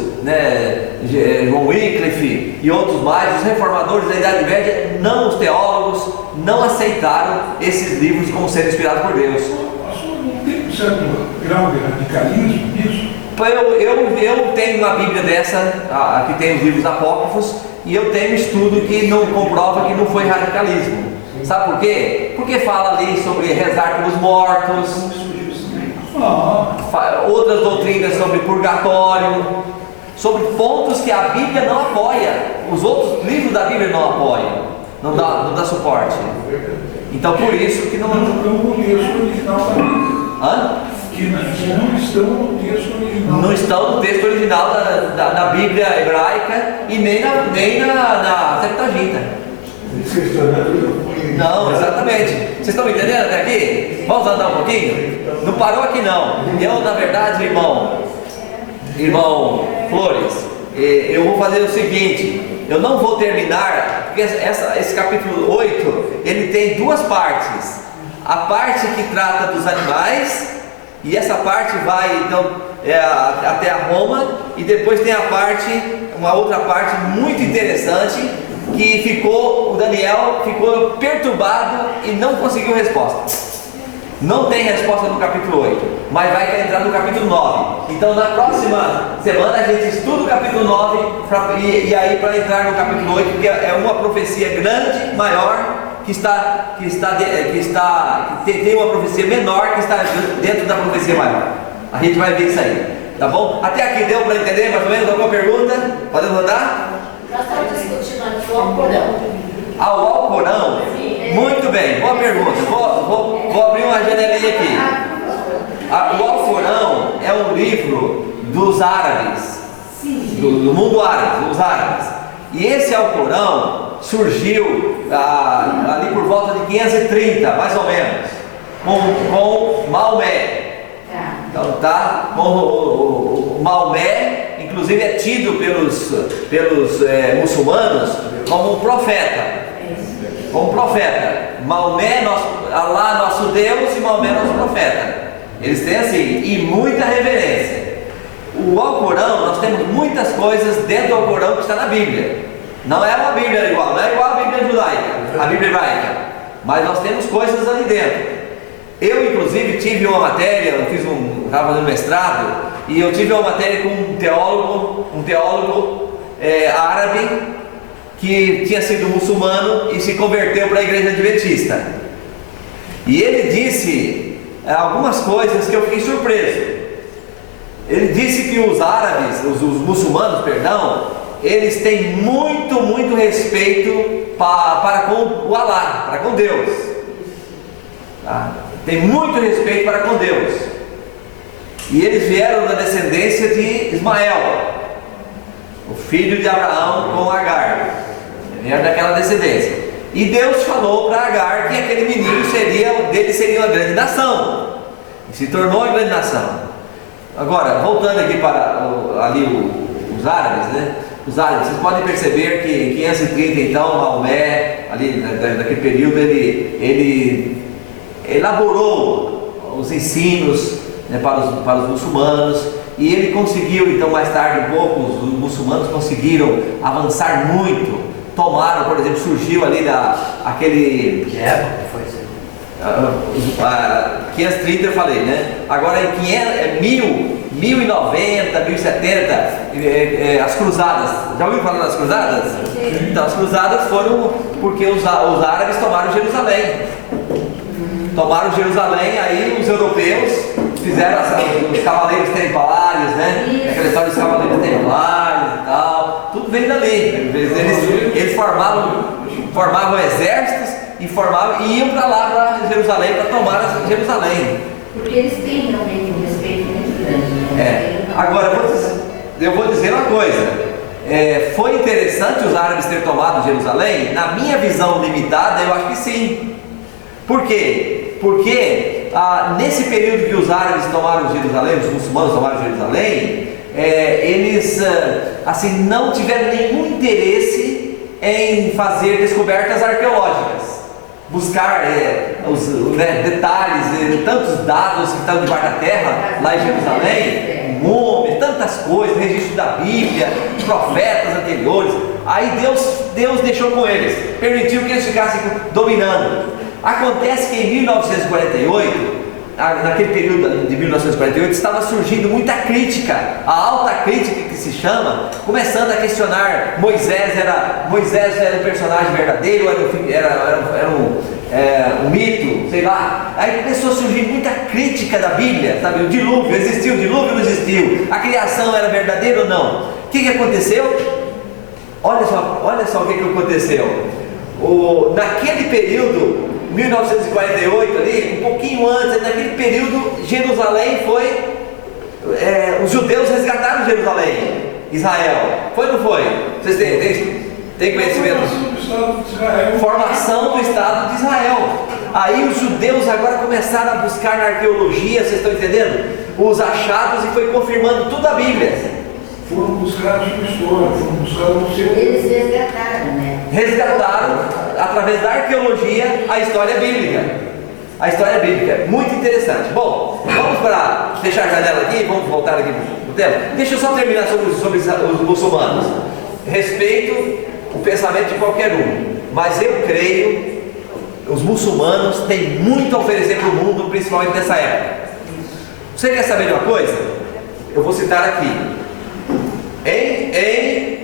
João Wycliffe e outros mais, os reformadores da Idade Média, os teólogos, não aceitaram esses livros como sendo inspirados por Deus. Não tem um certo grau de radicalismo nisso? Eu tenho uma Bíblia dessa, que tem os livros apócrifos, e eu tenho um estudo que não comprova que não foi radicalismo. Sabe por quê? Porque fala ali sobre rezar pelos mortos, outras doutrinas sobre purgatório, sobre pontos que a Bíblia não apoia, os outros livros da Bíblia não apoiam, não dá suporte. Então por isso que não estão no texto original da Bíblia. Que não estão no texto original. Não estão no texto original da Bíblia hebraica e nem na Septuaginta. Não, exatamente. Vocês estão me entendendo até aqui? Vamos andar um pouquinho? Não parou aqui não. Eu, na verdade, irmão Flores, eu vou fazer o seguinte: eu não vou terminar, porque esse capítulo 8, ele tem 2 partes. A parte que trata dos animais, e essa parte vai então até a Roma, e depois tem uma outra parte muito interessante, que o Daniel ficou perturbado e não conseguiu resposta. Não tem resposta no capítulo 8, mas vai entrar no capítulo 9. Então na próxima semana a gente estuda o capítulo 9 e aí para entrar no capítulo 8, que é uma profecia grande, maior, que tem uma profecia menor que está dentro da profecia maior. A gente vai ver isso aí, tá bom? Até aqui deu para entender mais ou menos? Alguma pergunta? Podemos andar? Nós estamos discutindo aqui o Alcorão. O Alcorão? Muito bem, boa pergunta. Vou abrir uma janelinha aqui. O Alcorão é um livro dos árabes, do mundo árabe, dos árabes. E esse Alcorão surgiu ali por volta de 530, mais ou menos, com Maomé. Então o Maomé, inclusive, é tido pelos muçulmanos como um profeta. Maomé, Alá, nosso Deus, e Maomé, nosso profeta. Eles têm assim, e muita reverência. O Alcorão, nós temos muitas coisas dentro do Alcorão que está na Bíblia. Não é uma Bíblia igual, não é igual a Bíblia judaica, a Bíblia hebraica, mas nós temos coisas ali dentro. Eu, inclusive, tive uma matéria, estava fazendo mestrado, e eu tive uma matéria com um teólogo árabe, que tinha sido muçulmano e se converteu para a igreja adventista. E ele disse algumas coisas que eu fiquei surpreso. Ele disse que os árabes, os muçulmanos, eles têm muito respeito para com o Alá, para com Deus. Tá? Tem muito respeito para com Deus. E eles vieram da descendência de Ismael, o filho de Abraão com Agar. Vieram daquela descendência. E Deus falou para Agar que aquele menino seria uma grande nação. E se tornou uma grande nação. Agora, voltando aqui para os árabes, né? Os árabes, vocês podem perceber que 530, então, Maomé, ali naquele período, ele elaborou os ensinos, né, para os muçulmanos, e ele conseguiu, então, mais tarde, um pouco, os muçulmanos conseguiram avançar muito. Tomaram, por exemplo, surgiu ali aquele... Que época foi isso? 530 eu falei, né? Agora em 1090, 1070, as cruzadas. Já ouviu falar das cruzadas? Sim. Então, as cruzadas foram porque os árabes tomaram Jerusalém. Tomaram Jerusalém, aí os europeus fizeram os cavaleiros templários, né? Aquela história dos cavaleiros templários e tal. Tudo veio dali. Eles formavam exércitos e iam para lá, para Jerusalém, para tomar Jerusalém. Porque eles têm realmente um respeito muito grande. Agora, eu vou dizer uma coisa. Foi interessante os árabes terem tomado Jerusalém? Na minha visão limitada, eu acho que sim. Por quê? Porque nesse período que os árabes tomaram Jerusalém, os muçulmanos tomaram Jerusalém, eles assim, não tiveram nenhum interesse em fazer descobertas arqueológicas. Buscar detalhes, tantos dados que estão debaixo da terra, lá em Jerusalém, múmias, tantas coisas, registro da Bíblia, profetas anteriores. Aí Deus deixou com eles, permitiu que eles ficassem dominando. Acontece que em 1948, naquele período de 1948, estava surgindo muita crítica, a alta crítica que se chama, começando a questionar Moisés era um personagem verdadeiro, era um mito, sei lá. Aí começou a surgir muita crítica da Bíblia, sabe? O dilúvio, existiu o dilúvio ou não existiu? A criação era verdadeira ou não? O que aconteceu? Olha só o que aconteceu. Naquele período, 1948 ali, um pouquinho antes, naquele período, Jerusalém foi, os judeus resgataram Jerusalém, Israel. Foi ou não foi? Vocês têm conhecimento? Formação do Estado de Israel. Aí os judeus agora começaram a buscar na arqueologia, vocês estão entendendo? Os achados, e foi confirmando tudo a Bíblia. Foram buscar a sua história, foram buscar o seu... Eles resgataram, né? Resgataram, através da arqueologia, a história bíblica. A história bíblica, muito interessante. Bom, vamos para fechar a janela aqui, vamos voltar aqui no tema. Deixa eu só terminar sobre os muçulmanos. Respeito o pensamento de qualquer um, mas eu creio os muçulmanos têm muito a oferecer para o mundo, principalmente nessa época. Você quer saber de uma coisa? Eu vou citar aqui.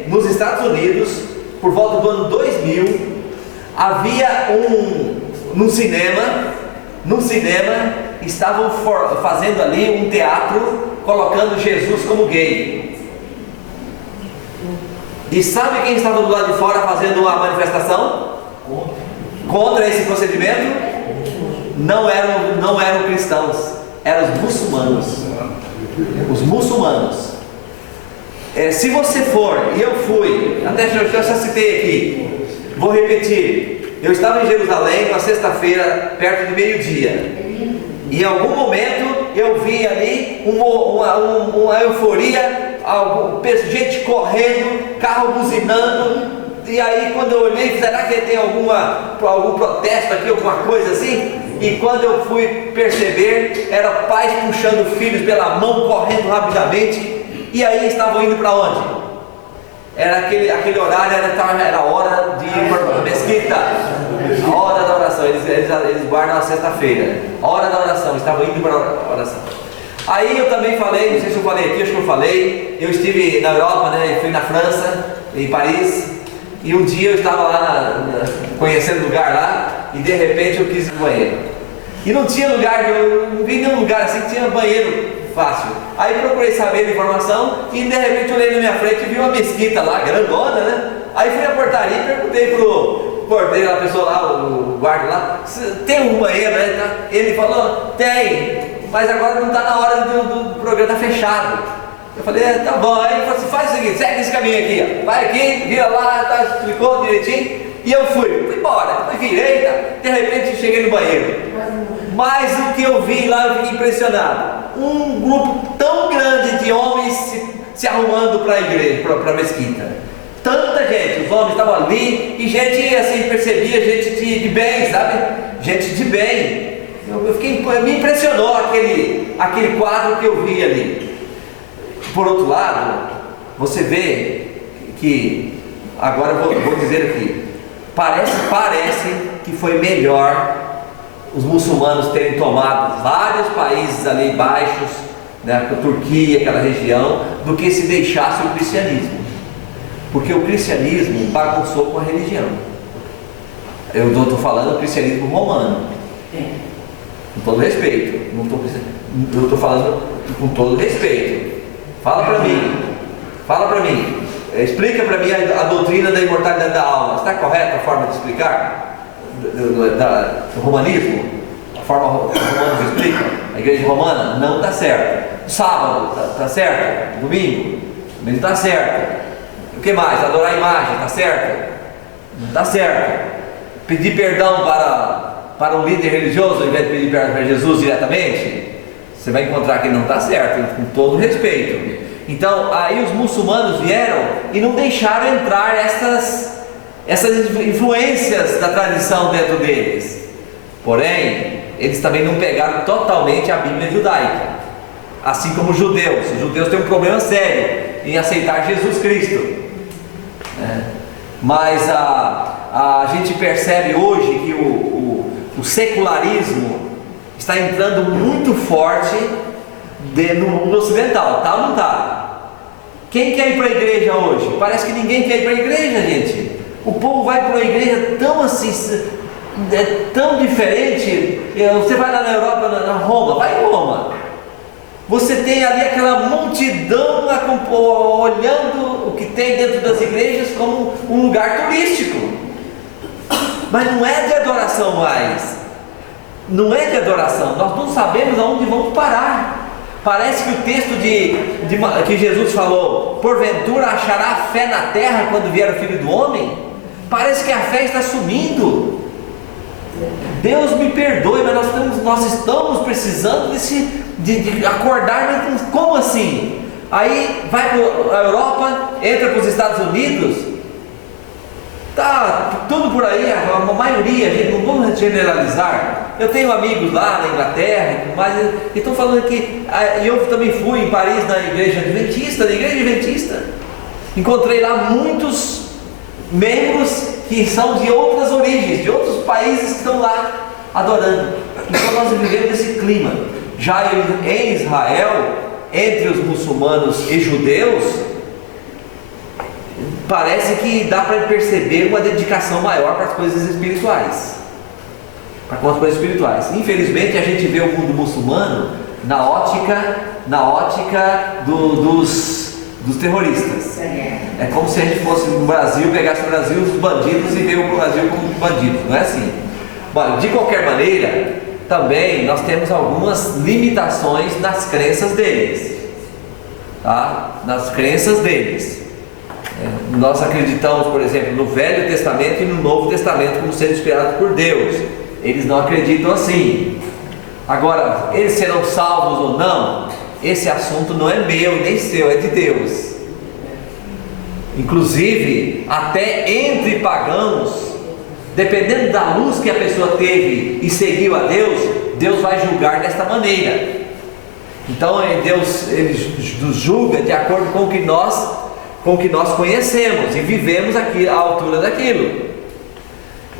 Nos Estados Unidos, por volta do ano 2000, havia num cinema, estavam fazendo ali um teatro, colocando Jesus como gay. E sabe quem estava do lado de fora fazendo uma manifestação? Contra esse procedimento? Não eram cristãos, eram os muçulmanos. Os muçulmanos. Se você for, e eu fui, até eu já citei aqui, vou repetir. Eu estava em Jerusalém na sexta-feira, perto de meio-dia. E em algum momento eu vi ali uma euforia, gente correndo, carro buzinando. E aí quando eu olhei, será que tem algum protesto aqui, alguma coisa assim? E quando eu fui perceber, era pais puxando filhos pela mão, correndo rapidamente. E aí estavam indo para onde? Era aquele horário, era a hora de ir para a mesquita. A hora da oração, eles guardam a sexta-feira. A hora da oração, estavam indo para a oração. Aí eu também falei, não sei se eu falei aqui, acho que eu falei. Eu estive na Europa, né? Fui na França, em Paris. E um dia eu estava lá conhecendo lugar lá. E de repente eu quis ir no banheiro. E não tinha lugar, eu não vi nenhum lugar assim que tinha banheiro fácil. Aí procurei saber a informação e de repente olhei na minha frente e vi uma mesquita lá, grandona, né? Aí fui à portaria e perguntei pro porteiro, a pessoa lá, o guarda lá, tem um banheiro, né? Ele falou, tem, mas agora não está na hora do programa, está fechado. Eu falei, tá bom. Aí ele falou assim, faz o seguinte, segue esse caminho aqui, ó. Vai aqui, vira lá, explicou direitinho. E eu fui embora, virei, de repente cheguei no banheiro. Mas o que eu vi lá, eu fiquei impressionado. Um grupo tão grande de homens se arrumando para a igreja, para a mesquita. Tanta gente, os homens estavam ali, e gente assim, percebia, gente de bem, sabe? Gente de bem. Me impressionou aquele quadro que eu vi ali. Por outro lado, você vê que, agora eu vou dizer aqui, parece que foi melhor os muçulmanos terem tomado vários países ali baixos, né, a Turquia, aquela região, do que se deixasse o cristianismo. Porque o cristianismo bagunçou com a religião. Eu estou falando do cristianismo romano. Com todo respeito. Eu estou falando com todo respeito. Fala para mim. Explica para mim a doutrina da imortalidade da alma. Está correta a forma de explicar? Do romanismo? A forma romana que explica? A igreja romana? Não está certo. Sábado, está certo? Domingo não está certo. O que mais? Adorar a imagem, está certo? Não está certo. Pedir perdão para um líder religioso, ao invés de pedir perdão para Jesus diretamente, você vai encontrar que não está certo, com todo respeito. Então, aí os muçulmanos vieram e não deixaram entrar essas influências da tradição dentro deles. Porém, eles também não pegaram totalmente a Bíblia judaica, assim como os judeus. Os judeus têm um problema sério em aceitar Jesus Cristo, mas a gente percebe hoje que o secularismo está entrando muito forte no mundo ocidental, tá ou não tá? Quem quer ir para a igreja hoje? Parece que ninguém quer ir para a igreja, gente. O povo vai para uma igreja tão assim, tão diferente. Você vai lá na Europa, na Roma, vai em Roma. Você tem ali aquela multidão olhando o que tem dentro das igrejas como um lugar turístico. Mas não é de adoração mais. Não é de adoração. Nós não sabemos aonde vamos parar. Parece que o texto que Jesus falou, porventura achará fé na terra quando vier o Filho do Homem, parece que a fé está sumindo. Deus me perdoe, mas nós estamos precisando de acordar. Como assim? Aí vai para a Europa, entra para os Estados Unidos, tá tudo por aí, a maioria, gente, não vamos generalizar. Eu tenho amigos lá na Inglaterra, mas estão falando que eu também fui em Paris na igreja adventista, encontrei lá muitos membros que são de outras origens, de outros países que estão lá adorando. Então nós vivemos esse clima. Já em Israel, entre os muçulmanos e judeus, parece que dá para perceber uma dedicação maior para as coisas espirituais. Infelizmente a gente vê o mundo muçulmano na ótica dos terroristas. É como se a gente fosse no Brasil, pegasse o Brasil, os bandidos, e ver o Brasil como bandidos. Não é assim. Bom, de qualquer maneira, também nós temos algumas limitações nas crenças deles, tá? Nas crenças deles. Nós acreditamos, por exemplo, no Velho Testamento e no Novo Testamento como sendo inspirado por Deus. Eles não acreditam assim. Agora, eles serão salvos ou não? Esse assunto não é meu nem seu, é de Deus. Inclusive, até entre pagãos, dependendo da luz que a pessoa teve e seguiu a Deus, Deus vai julgar desta maneira. Então Deus ele nos julga de acordo com o que nós conhecemos e vivemos aqui à altura daquilo.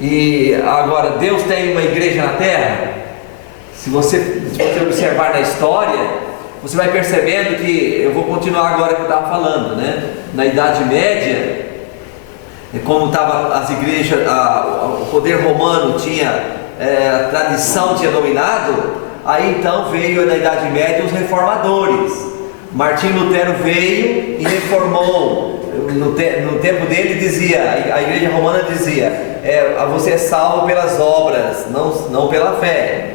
E agora, Deus tem uma igreja na terra? Se você observar na história, você vai percebendo que, eu vou continuar agora que eu estava falando, né? Na Idade Média, como estavam as igrejas, o poder romano tinha, a tradição tinha dominado, aí então veio na Idade Média os reformadores. Martinho Lutero veio e reformou. No tempo dele dizia, a igreja romana dizia, você é salvo pelas obras, não pela fé.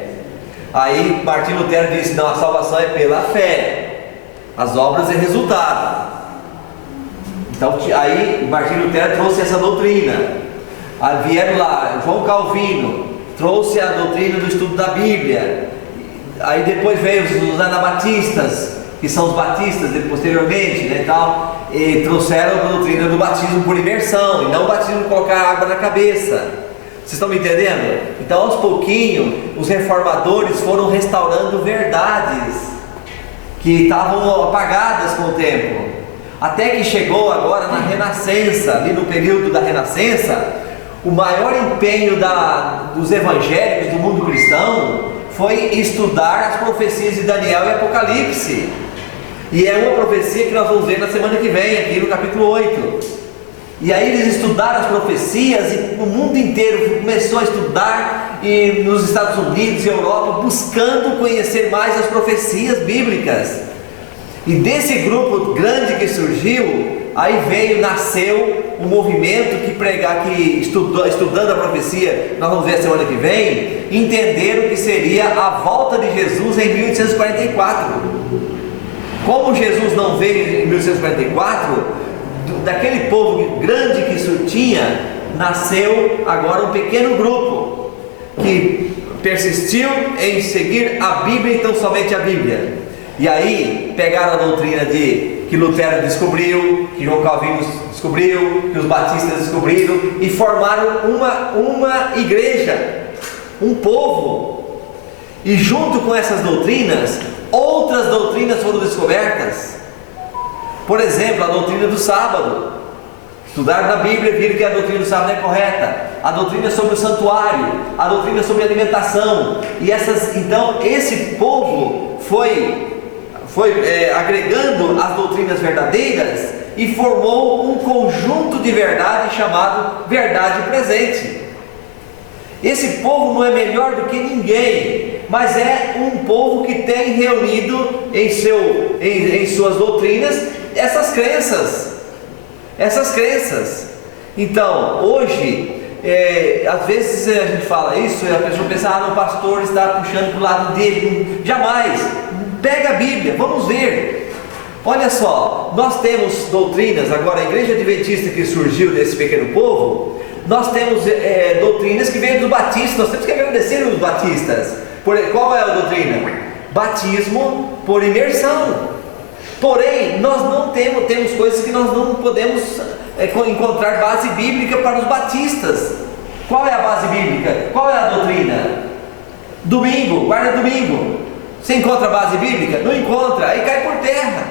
Aí Martinho Lutero disse, não, a salvação é pela fé, as obras é resultado. Então aí Martinho Lutero trouxe essa doutrina. Aí vieram lá, João Calvino trouxe a doutrina do estudo da Bíblia. Aí depois veio os anabatistas, que são os batistas posteriormente, né, e trouxeram a doutrina do batismo por imersão, e não o batismo de colocar água na cabeça. Vocês estão me entendendo? Então, aos pouquinhos, os reformadores foram restaurando verdades que estavam apagadas com o tempo, até que chegou agora na Renascença, ali no período da Renascença, o maior empenho dos evangélicos do mundo cristão foi estudar as profecias de Daniel e Apocalipse. E é uma profecia que nós vamos ver na semana que vem, aqui no capítulo 8. E aí eles estudaram as profecias e o mundo inteiro começou a estudar, e nos Estados Unidos e Europa, buscando conhecer mais as profecias bíblicas. E desse grupo grande que surgiu, aí nasceu um movimento que estudando a profecia, nós vamos ver a semana que vem, entenderam que seria a volta de Jesus em 1844. Como Jesus não veio em 1844, daquele povo grande que tinha, nasceu agora um pequeno grupo que persistiu em seguir a Bíblia e tão somente a Bíblia. E aí pegaram a doutrina que Lutero descobriu, que João Calvino descobriu, que os batistas descobriram, e formaram uma igreja, um povo. E junto com essas doutrinas, outras doutrinas foram descobertas. Por exemplo, a doutrina do sábado. Estudaram na Bíblia e viram que a doutrina do sábado é correta. A doutrina sobre o santuário, a doutrina sobre a alimentação. Então esse povo foi agregando as doutrinas verdadeiras e formou um conjunto de verdade chamado verdade presente. Esse povo não é melhor do que ninguém, mas é um povo que tem reunido em suas doutrinas essas crenças. Então, hoje, às vezes a gente fala isso e a pessoa pensa, o pastor está puxando para o lado dele. Jamais. Pega a Bíblia, vamos ver. Olha só, nós temos doutrinas, agora a igreja adventista que surgiu desse pequeno povo, nós temos doutrinas que vêm dos batistas. Nós temos que agradecer os batistas. Qual é a doutrina? Batismo por imersão. Porém, nós não temos coisas que nós não podemos encontrar base bíblica para os batistas. Qual é a base bíblica? Qual é a doutrina? Domingo, guarda domingo. Você encontra a base bíblica? Não encontra, aí cai por terra.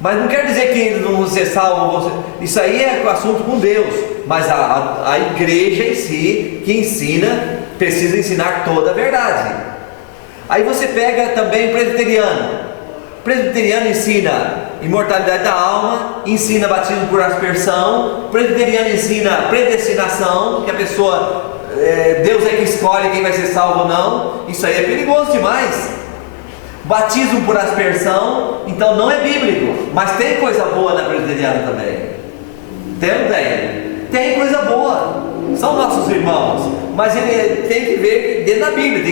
Mas não quer dizer que eles não vão ser salvos. Isso aí é um assunto com Deus. Mas a igreja em si, que ensina, precisa ensinar toda a verdade. Aí você pega também o presbiteriano. O presbiteriano ensina imortalidade da alma, ensina batismo por aspersão. O presbiteriano ensina predestinação, que a pessoa, Deus é que escolhe quem vai ser salvo ou não. Isso aí é perigoso demais. Batismo por aspersão, então não é bíblico, mas tem coisa boa na presbiteriana também. Tem ou não tem? Tem coisa boa, são nossos irmãos, mas ele tem que ver dentro da Bíblia,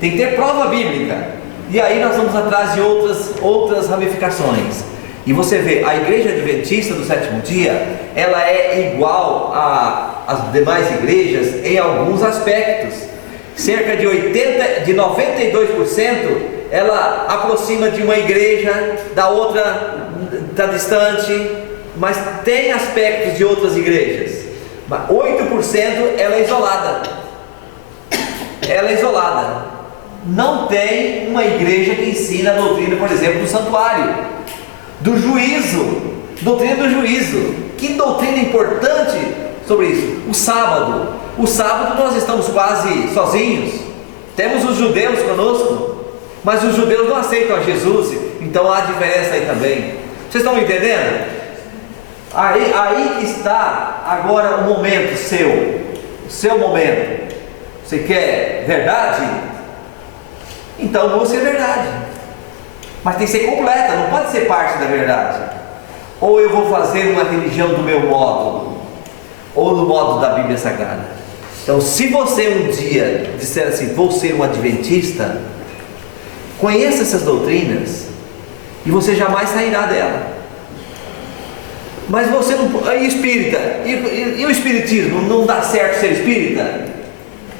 tem que ter prova bíblica. E aí nós vamos atrás de outras ramificações. E você vê, a igreja adventista do sétimo dia, ela é igual às demais igrejas em alguns aspectos. Cerca de 92% ela aproxima de uma igreja, da outra está distante, mas tem aspectos de outras igrejas. 8% ela é isolada. Não tem uma igreja que ensina a doutrina, por exemplo, do santuário, do juízo, doutrina do juízo. Que doutrina importante sobre isso? O sábado nós estamos quase sozinhos. Temos os judeus conosco, mas os judeus não aceitam a Jesus, então há diferença aí também. Vocês estão me entendendo? Aí que está agora o momento o seu momento. Você quer verdade? Então busque a verdade, mas tem que ser completa, não pode ser parte da verdade. Ou eu vou fazer uma religião do meu modo, ou do modo da Bíblia Sagrada. Então, se você um dia disser assim, vou ser um adventista, conheça essas doutrinas e você jamais sairá dela. Mas você não. E espírita? E o espiritismo? Não dá certo ser espírita?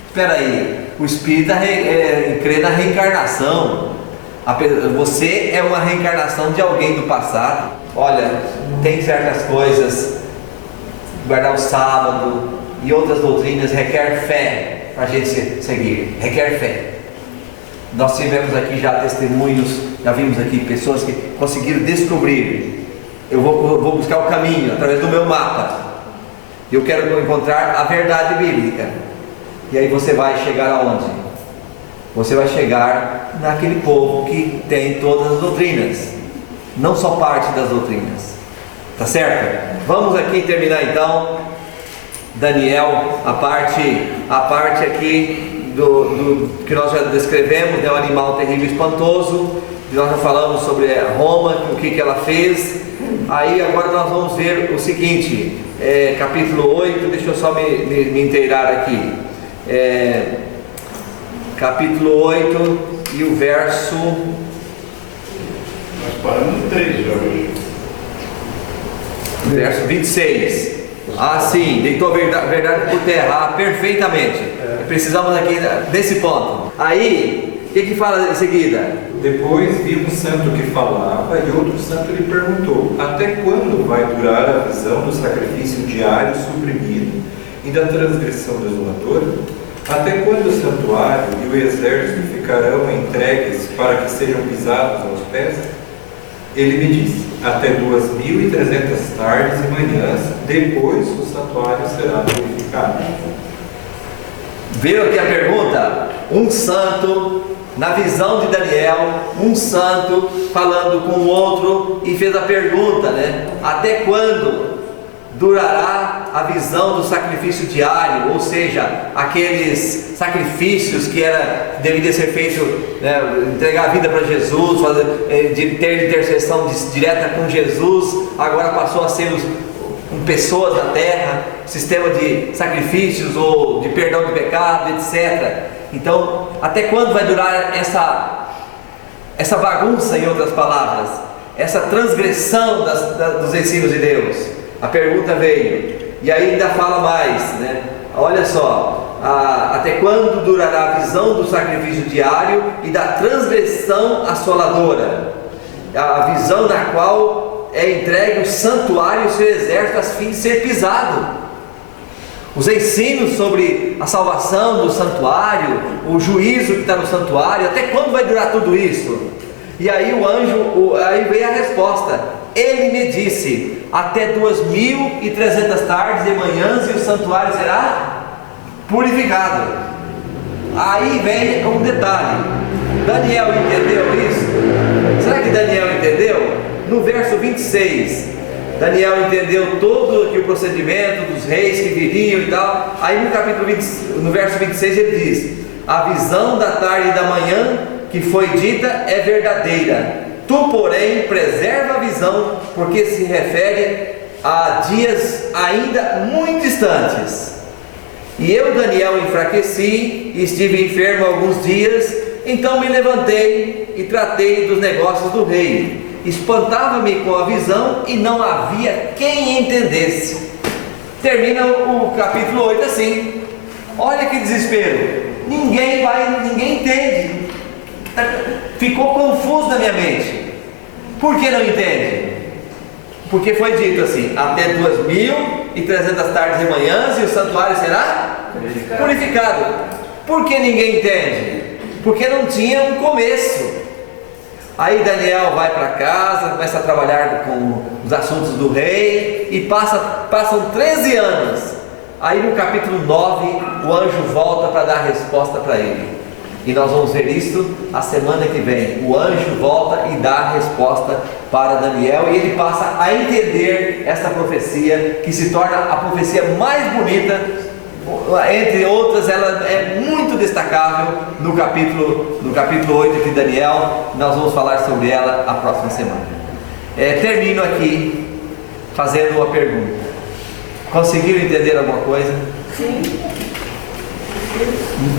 Espera aí, o espírita crê na reencarnação. Você é uma reencarnação de alguém do passado. Olha, tem certas coisas, guardar o sábado e outras doutrinas requer fé para a gente seguir. Requer fé. Nós tivemos aqui já testemunhos, já vimos aqui pessoas que conseguiram descobrir. Eu vou buscar o caminho através do meu mapa. Eu quero encontrar a verdade bíblica. E aí você vai chegar aonde? você vai chegar naquele povo que tem todas as doutrinas, não só parte das doutrinas. Tá certo? Vamos aqui terminar então, Daniel, a parte aqui do que nós já descrevemos, né, o animal terrível e espantoso. Nós já falamos sobre Roma, o que ela fez. Aí agora nós vamos ver o seguinte, capítulo 8, deixa eu só me inteirar aqui. Capítulo 8 e o verso... Nós paramos no 3 já hoje. Verso 26. Ah, sim, deitou a verdade por terra, perfeitamente. Precisamos aqui desse ponto. Aí, o que fala em seguida? Depois vi um santo que falava e outro santo lhe perguntou: até quando vai durar a visão do sacrifício diário suprimido e da transgressão desoladora? Até quando o santuário e o exército ficarão entregues para que sejam pisados aos pés? Ele me disse: até 2.300 tardes e manhãs, depois o santuário será purificado. Viram aqui a pergunta? Um santo, na visão de Daniel, um santo falando com o outro, e fez a pergunta, né? Até quando durará a visão do sacrifício diário? Ou seja, aqueles sacrifícios que deveria ser feito, né, entregar a vida para Jesus, ter intercessão direta com Jesus, agora passou a ser com pessoas da terra, sistema de sacrifícios ou de perdão de pecado, etc. Então, até quando vai durar essa bagunça, em outras palavras, essa transgressão dos ensinos de Deus? A pergunta veio, e aí ainda fala mais, né? Olha só, até quando durará a visão do sacrifício diário e da transgressão assoladora? A visão na qual é entregue o santuário e o seu exército a fim de ser pisado. Os ensinos sobre a salvação do santuário, o juízo que está no santuário, até quando vai durar tudo isso? E aí aí veio a resposta. Ele me disse: até 2.300 tardes e manhãs e o santuário será purificado. Aí vem um detalhe. Daniel entendeu isso? Será que Daniel entendeu? No verso 26, Daniel entendeu todo o procedimento dos reis que viriam e tal. Aí no verso 26 ele diz: a visão da tarde e da manhã que foi dita é verdadeira. Tu, porém, preserva a visão, porque se refere a dias ainda muito distantes. E eu, Daniel, enfraqueci e estive enfermo alguns dias. Então me levantei e tratei dos negócios do rei. Espantava-me com a visão e não havia quem entendesse. Termina o capítulo 8 assim. Olha que desespero. Ninguém entende. Ficou confuso na minha mente. Por que não entende? Porque foi dito assim: até 2.300 tardes e manhãs e o santuário será purificado. Por que ninguém entende? Porque não tinha um começo. Aí Daniel vai para casa, começa a trabalhar com os assuntos do rei e passam 13 anos. Aí no capítulo 9 o anjo volta para dar resposta para ele. E nós vamos ver isso a semana que vem. O anjo volta e dá a resposta para Daniel, e ele passa a entender esta profecia, que se torna a profecia mais bonita. Entre outras, ela é muito destacável no capítulo 8 de Daniel. Nós vamos falar sobre ela a próxima semana. Termino aqui fazendo uma pergunta. Conseguiram entender alguma coisa? Sim.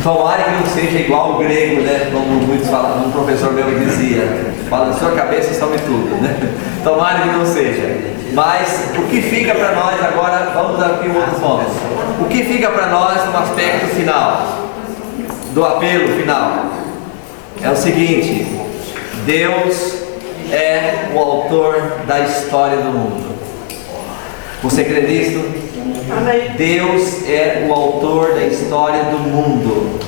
Tomara que não seja igual o grego, né? Como muitos falam, um professor meu dizia: fala na sua cabeça e some tudo, né? Tomara que não seja. Mas o que fica para nós agora, vamos aqui um outro ponto. O que fica para nós no aspecto final, do apelo final, é o seguinte: Deus é o autor da história do mundo. Você crê nisso? Amém. Deus é o autor da história do mundo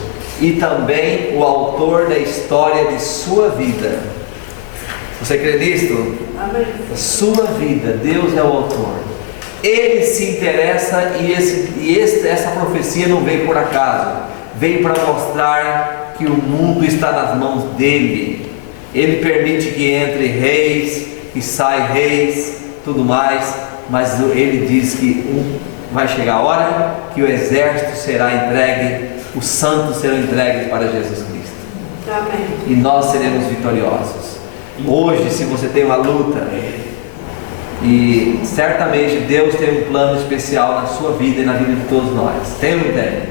e também o autor da história de sua vida. Você crê nisto? Amém. Sua vida, Deus é o autor. Ele se interessa, e essa profecia não veio por acaso. Veio para mostrar que o mundo está nas mãos dele. Ele permite que entre reis, que saia reis, tudo mais, mas ele diz que vai chegar a hora que o exército será entregue, os santos serão entregues para Jesus Cristo. Amém. E nós seremos vitoriosos. Hoje, se você tem uma luta, e certamente Deus tem um plano especial na sua vida e na vida de todos nós. Tem uma ideia.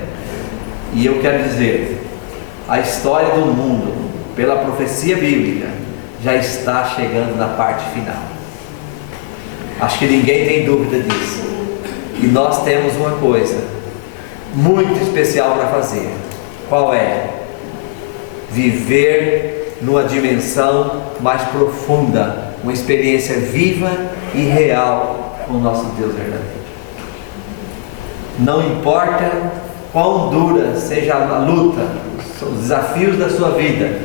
E eu quero dizer, a história do mundo, pela profecia bíblica, já está chegando na parte final. Acho que ninguém tem dúvida disso. E nós temos uma coisa muito especial para fazer. Qual é? Viver numa dimensão mais profunda, uma experiência viva e real com o nosso Deus verdadeiro. Não importa quão dura seja a luta, os desafios da sua vida,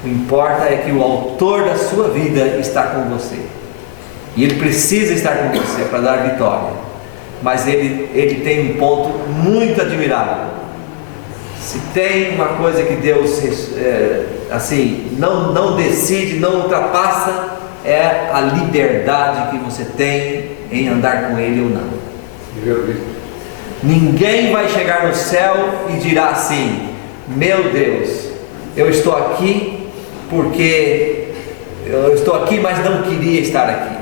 o que importa é que o autor da sua vida está com você. E ele precisa estar com você para dar vitória. Mas ele tem um ponto muito admirável. Se tem uma coisa que Deus não decide, não ultrapassa, é a liberdade que você tem em andar com Ele ou não. Ninguém vai chegar no céu e dirá assim: meu Deus, eu estou aqui porque eu estou aqui, mas não queria estar aqui.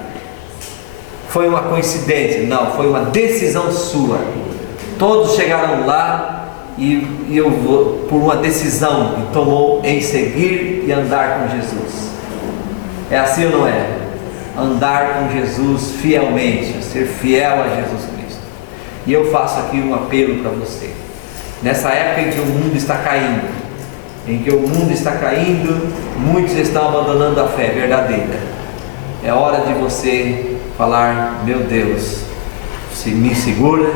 Foi uma coincidência? Não, foi uma decisão sua. Todos chegaram lá e eu vou por uma decisão que tomou em seguir e andar com Jesus. É assim ou não é? Andar com Jesus fielmente, ser fiel a Jesus Cristo. E eu faço aqui um apelo para você. Nessa época em que o mundo está caindo, muitos estão abandonando a fé verdadeira. É hora de você falar: meu Deus, se me segura,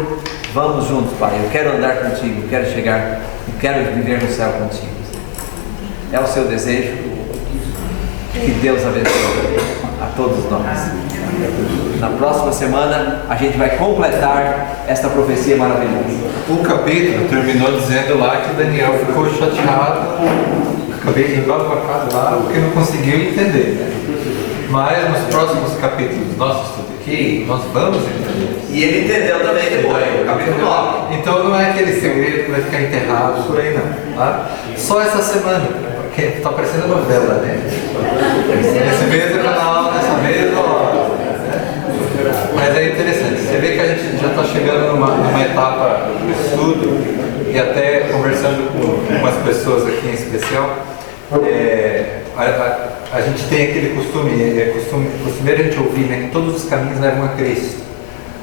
vamos juntos, Pai. Eu quero andar contigo, quero chegar, quero viver no céu contigo. É o seu desejo? Que Deus abençoe a todos nós. Na próxima semana a gente vai completar esta profecia maravilhosa. O capítulo terminou dizendo lá que Daniel ficou chateado, acabei de ir para casa lá porque não conseguiu entender, né? Mas nos próximos capítulos do nosso estudo aqui, nós vamos entender. E ele entendeu também depois, no capítulo 9. Então não é aquele segredo que vai ficar enterrado por aí não, tá? Só essa semana, porque está parecendo novela, né? Nesse mesmo canal, nessa mesma hora, né? Mas é interessante, você vê que a gente já está chegando numa etapa do estudo, e até conversando com umas pessoas aqui em especial, a gente tem aquele costumeiro a gente ouvir, né, que todos os caminhos levam a Cristo.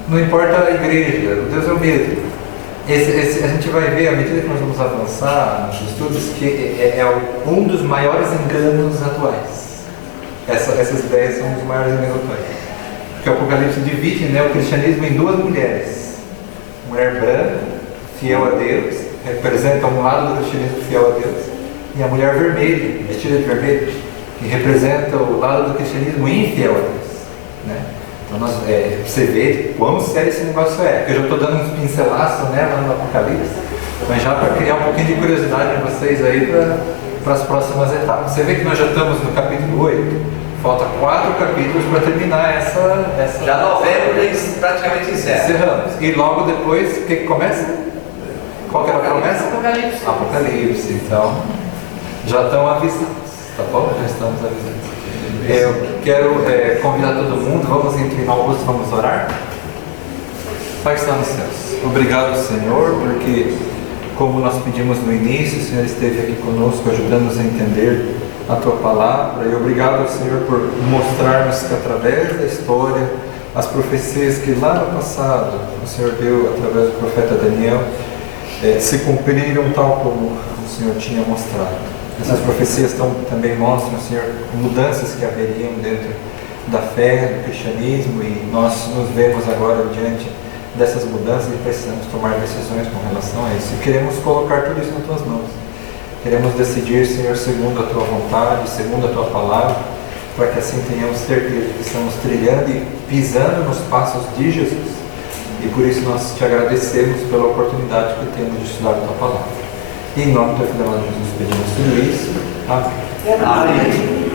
Não importa a igreja, o Deus é o mesmo. A gente vai ver, à medida que nós vamos avançar nos estudos, que é um dos maiores enganos atuais. Essas ideias são os maiores enganos atuais. Porque o Apocalipse divide, né, o cristianismo em duas mulheres. Mulher branca, fiel a Deus, representa um lado do cristianismo fiel a Deus, e a mulher vermelha, vestida de vermelho, que representa o lado do cristianismo infiel a Deus, né? Então você vê quão sério esse negócio é. Eu já estou dando uns pincelaços, né, lá no Apocalipse, mas já para criar um pouquinho de curiosidade em vocês aí para as próximas etapas. Você vê que nós já estamos no capítulo 8, falta 4 capítulos para terminar essa... Já novembro eles praticamente encerramos. E logo depois, o que começa? Qual que é a promessa? Apocalipse. Apocalipse, então já estão avisados, tá bom? Já estamos avisados. Eu quero convidar todo mundo, vamos inclinar o rosto, vamos orar. Pai que está nos céus, obrigado, Senhor, porque, como nós pedimos no início, o Senhor esteve aqui conosco, ajudando-nos a entender a Tua Palavra, e obrigado, Senhor, por mostrar-nos que através da história, as profecias que lá no passado o Senhor deu através do profeta Daniel, se cumpriram tal como o Senhor tinha mostrado. Essas profecias também mostram, Senhor, mudanças que haveriam dentro da fé, do cristianismo, e nós nos vemos agora diante dessas mudanças e precisamos tomar decisões com relação a isso. E queremos colocar tudo isso nas Tuas mãos. Queremos decidir, Senhor, segundo a Tua vontade, segundo a Tua palavra, para que assim tenhamos certeza que estamos trilhando e pisando nos passos de Jesus. E por isso nós Te agradecemos pela oportunidade que temos de estudar a Tua palavra. Em nome do Filho amado Jesus, pedimos tudo isso. Amém. Amém.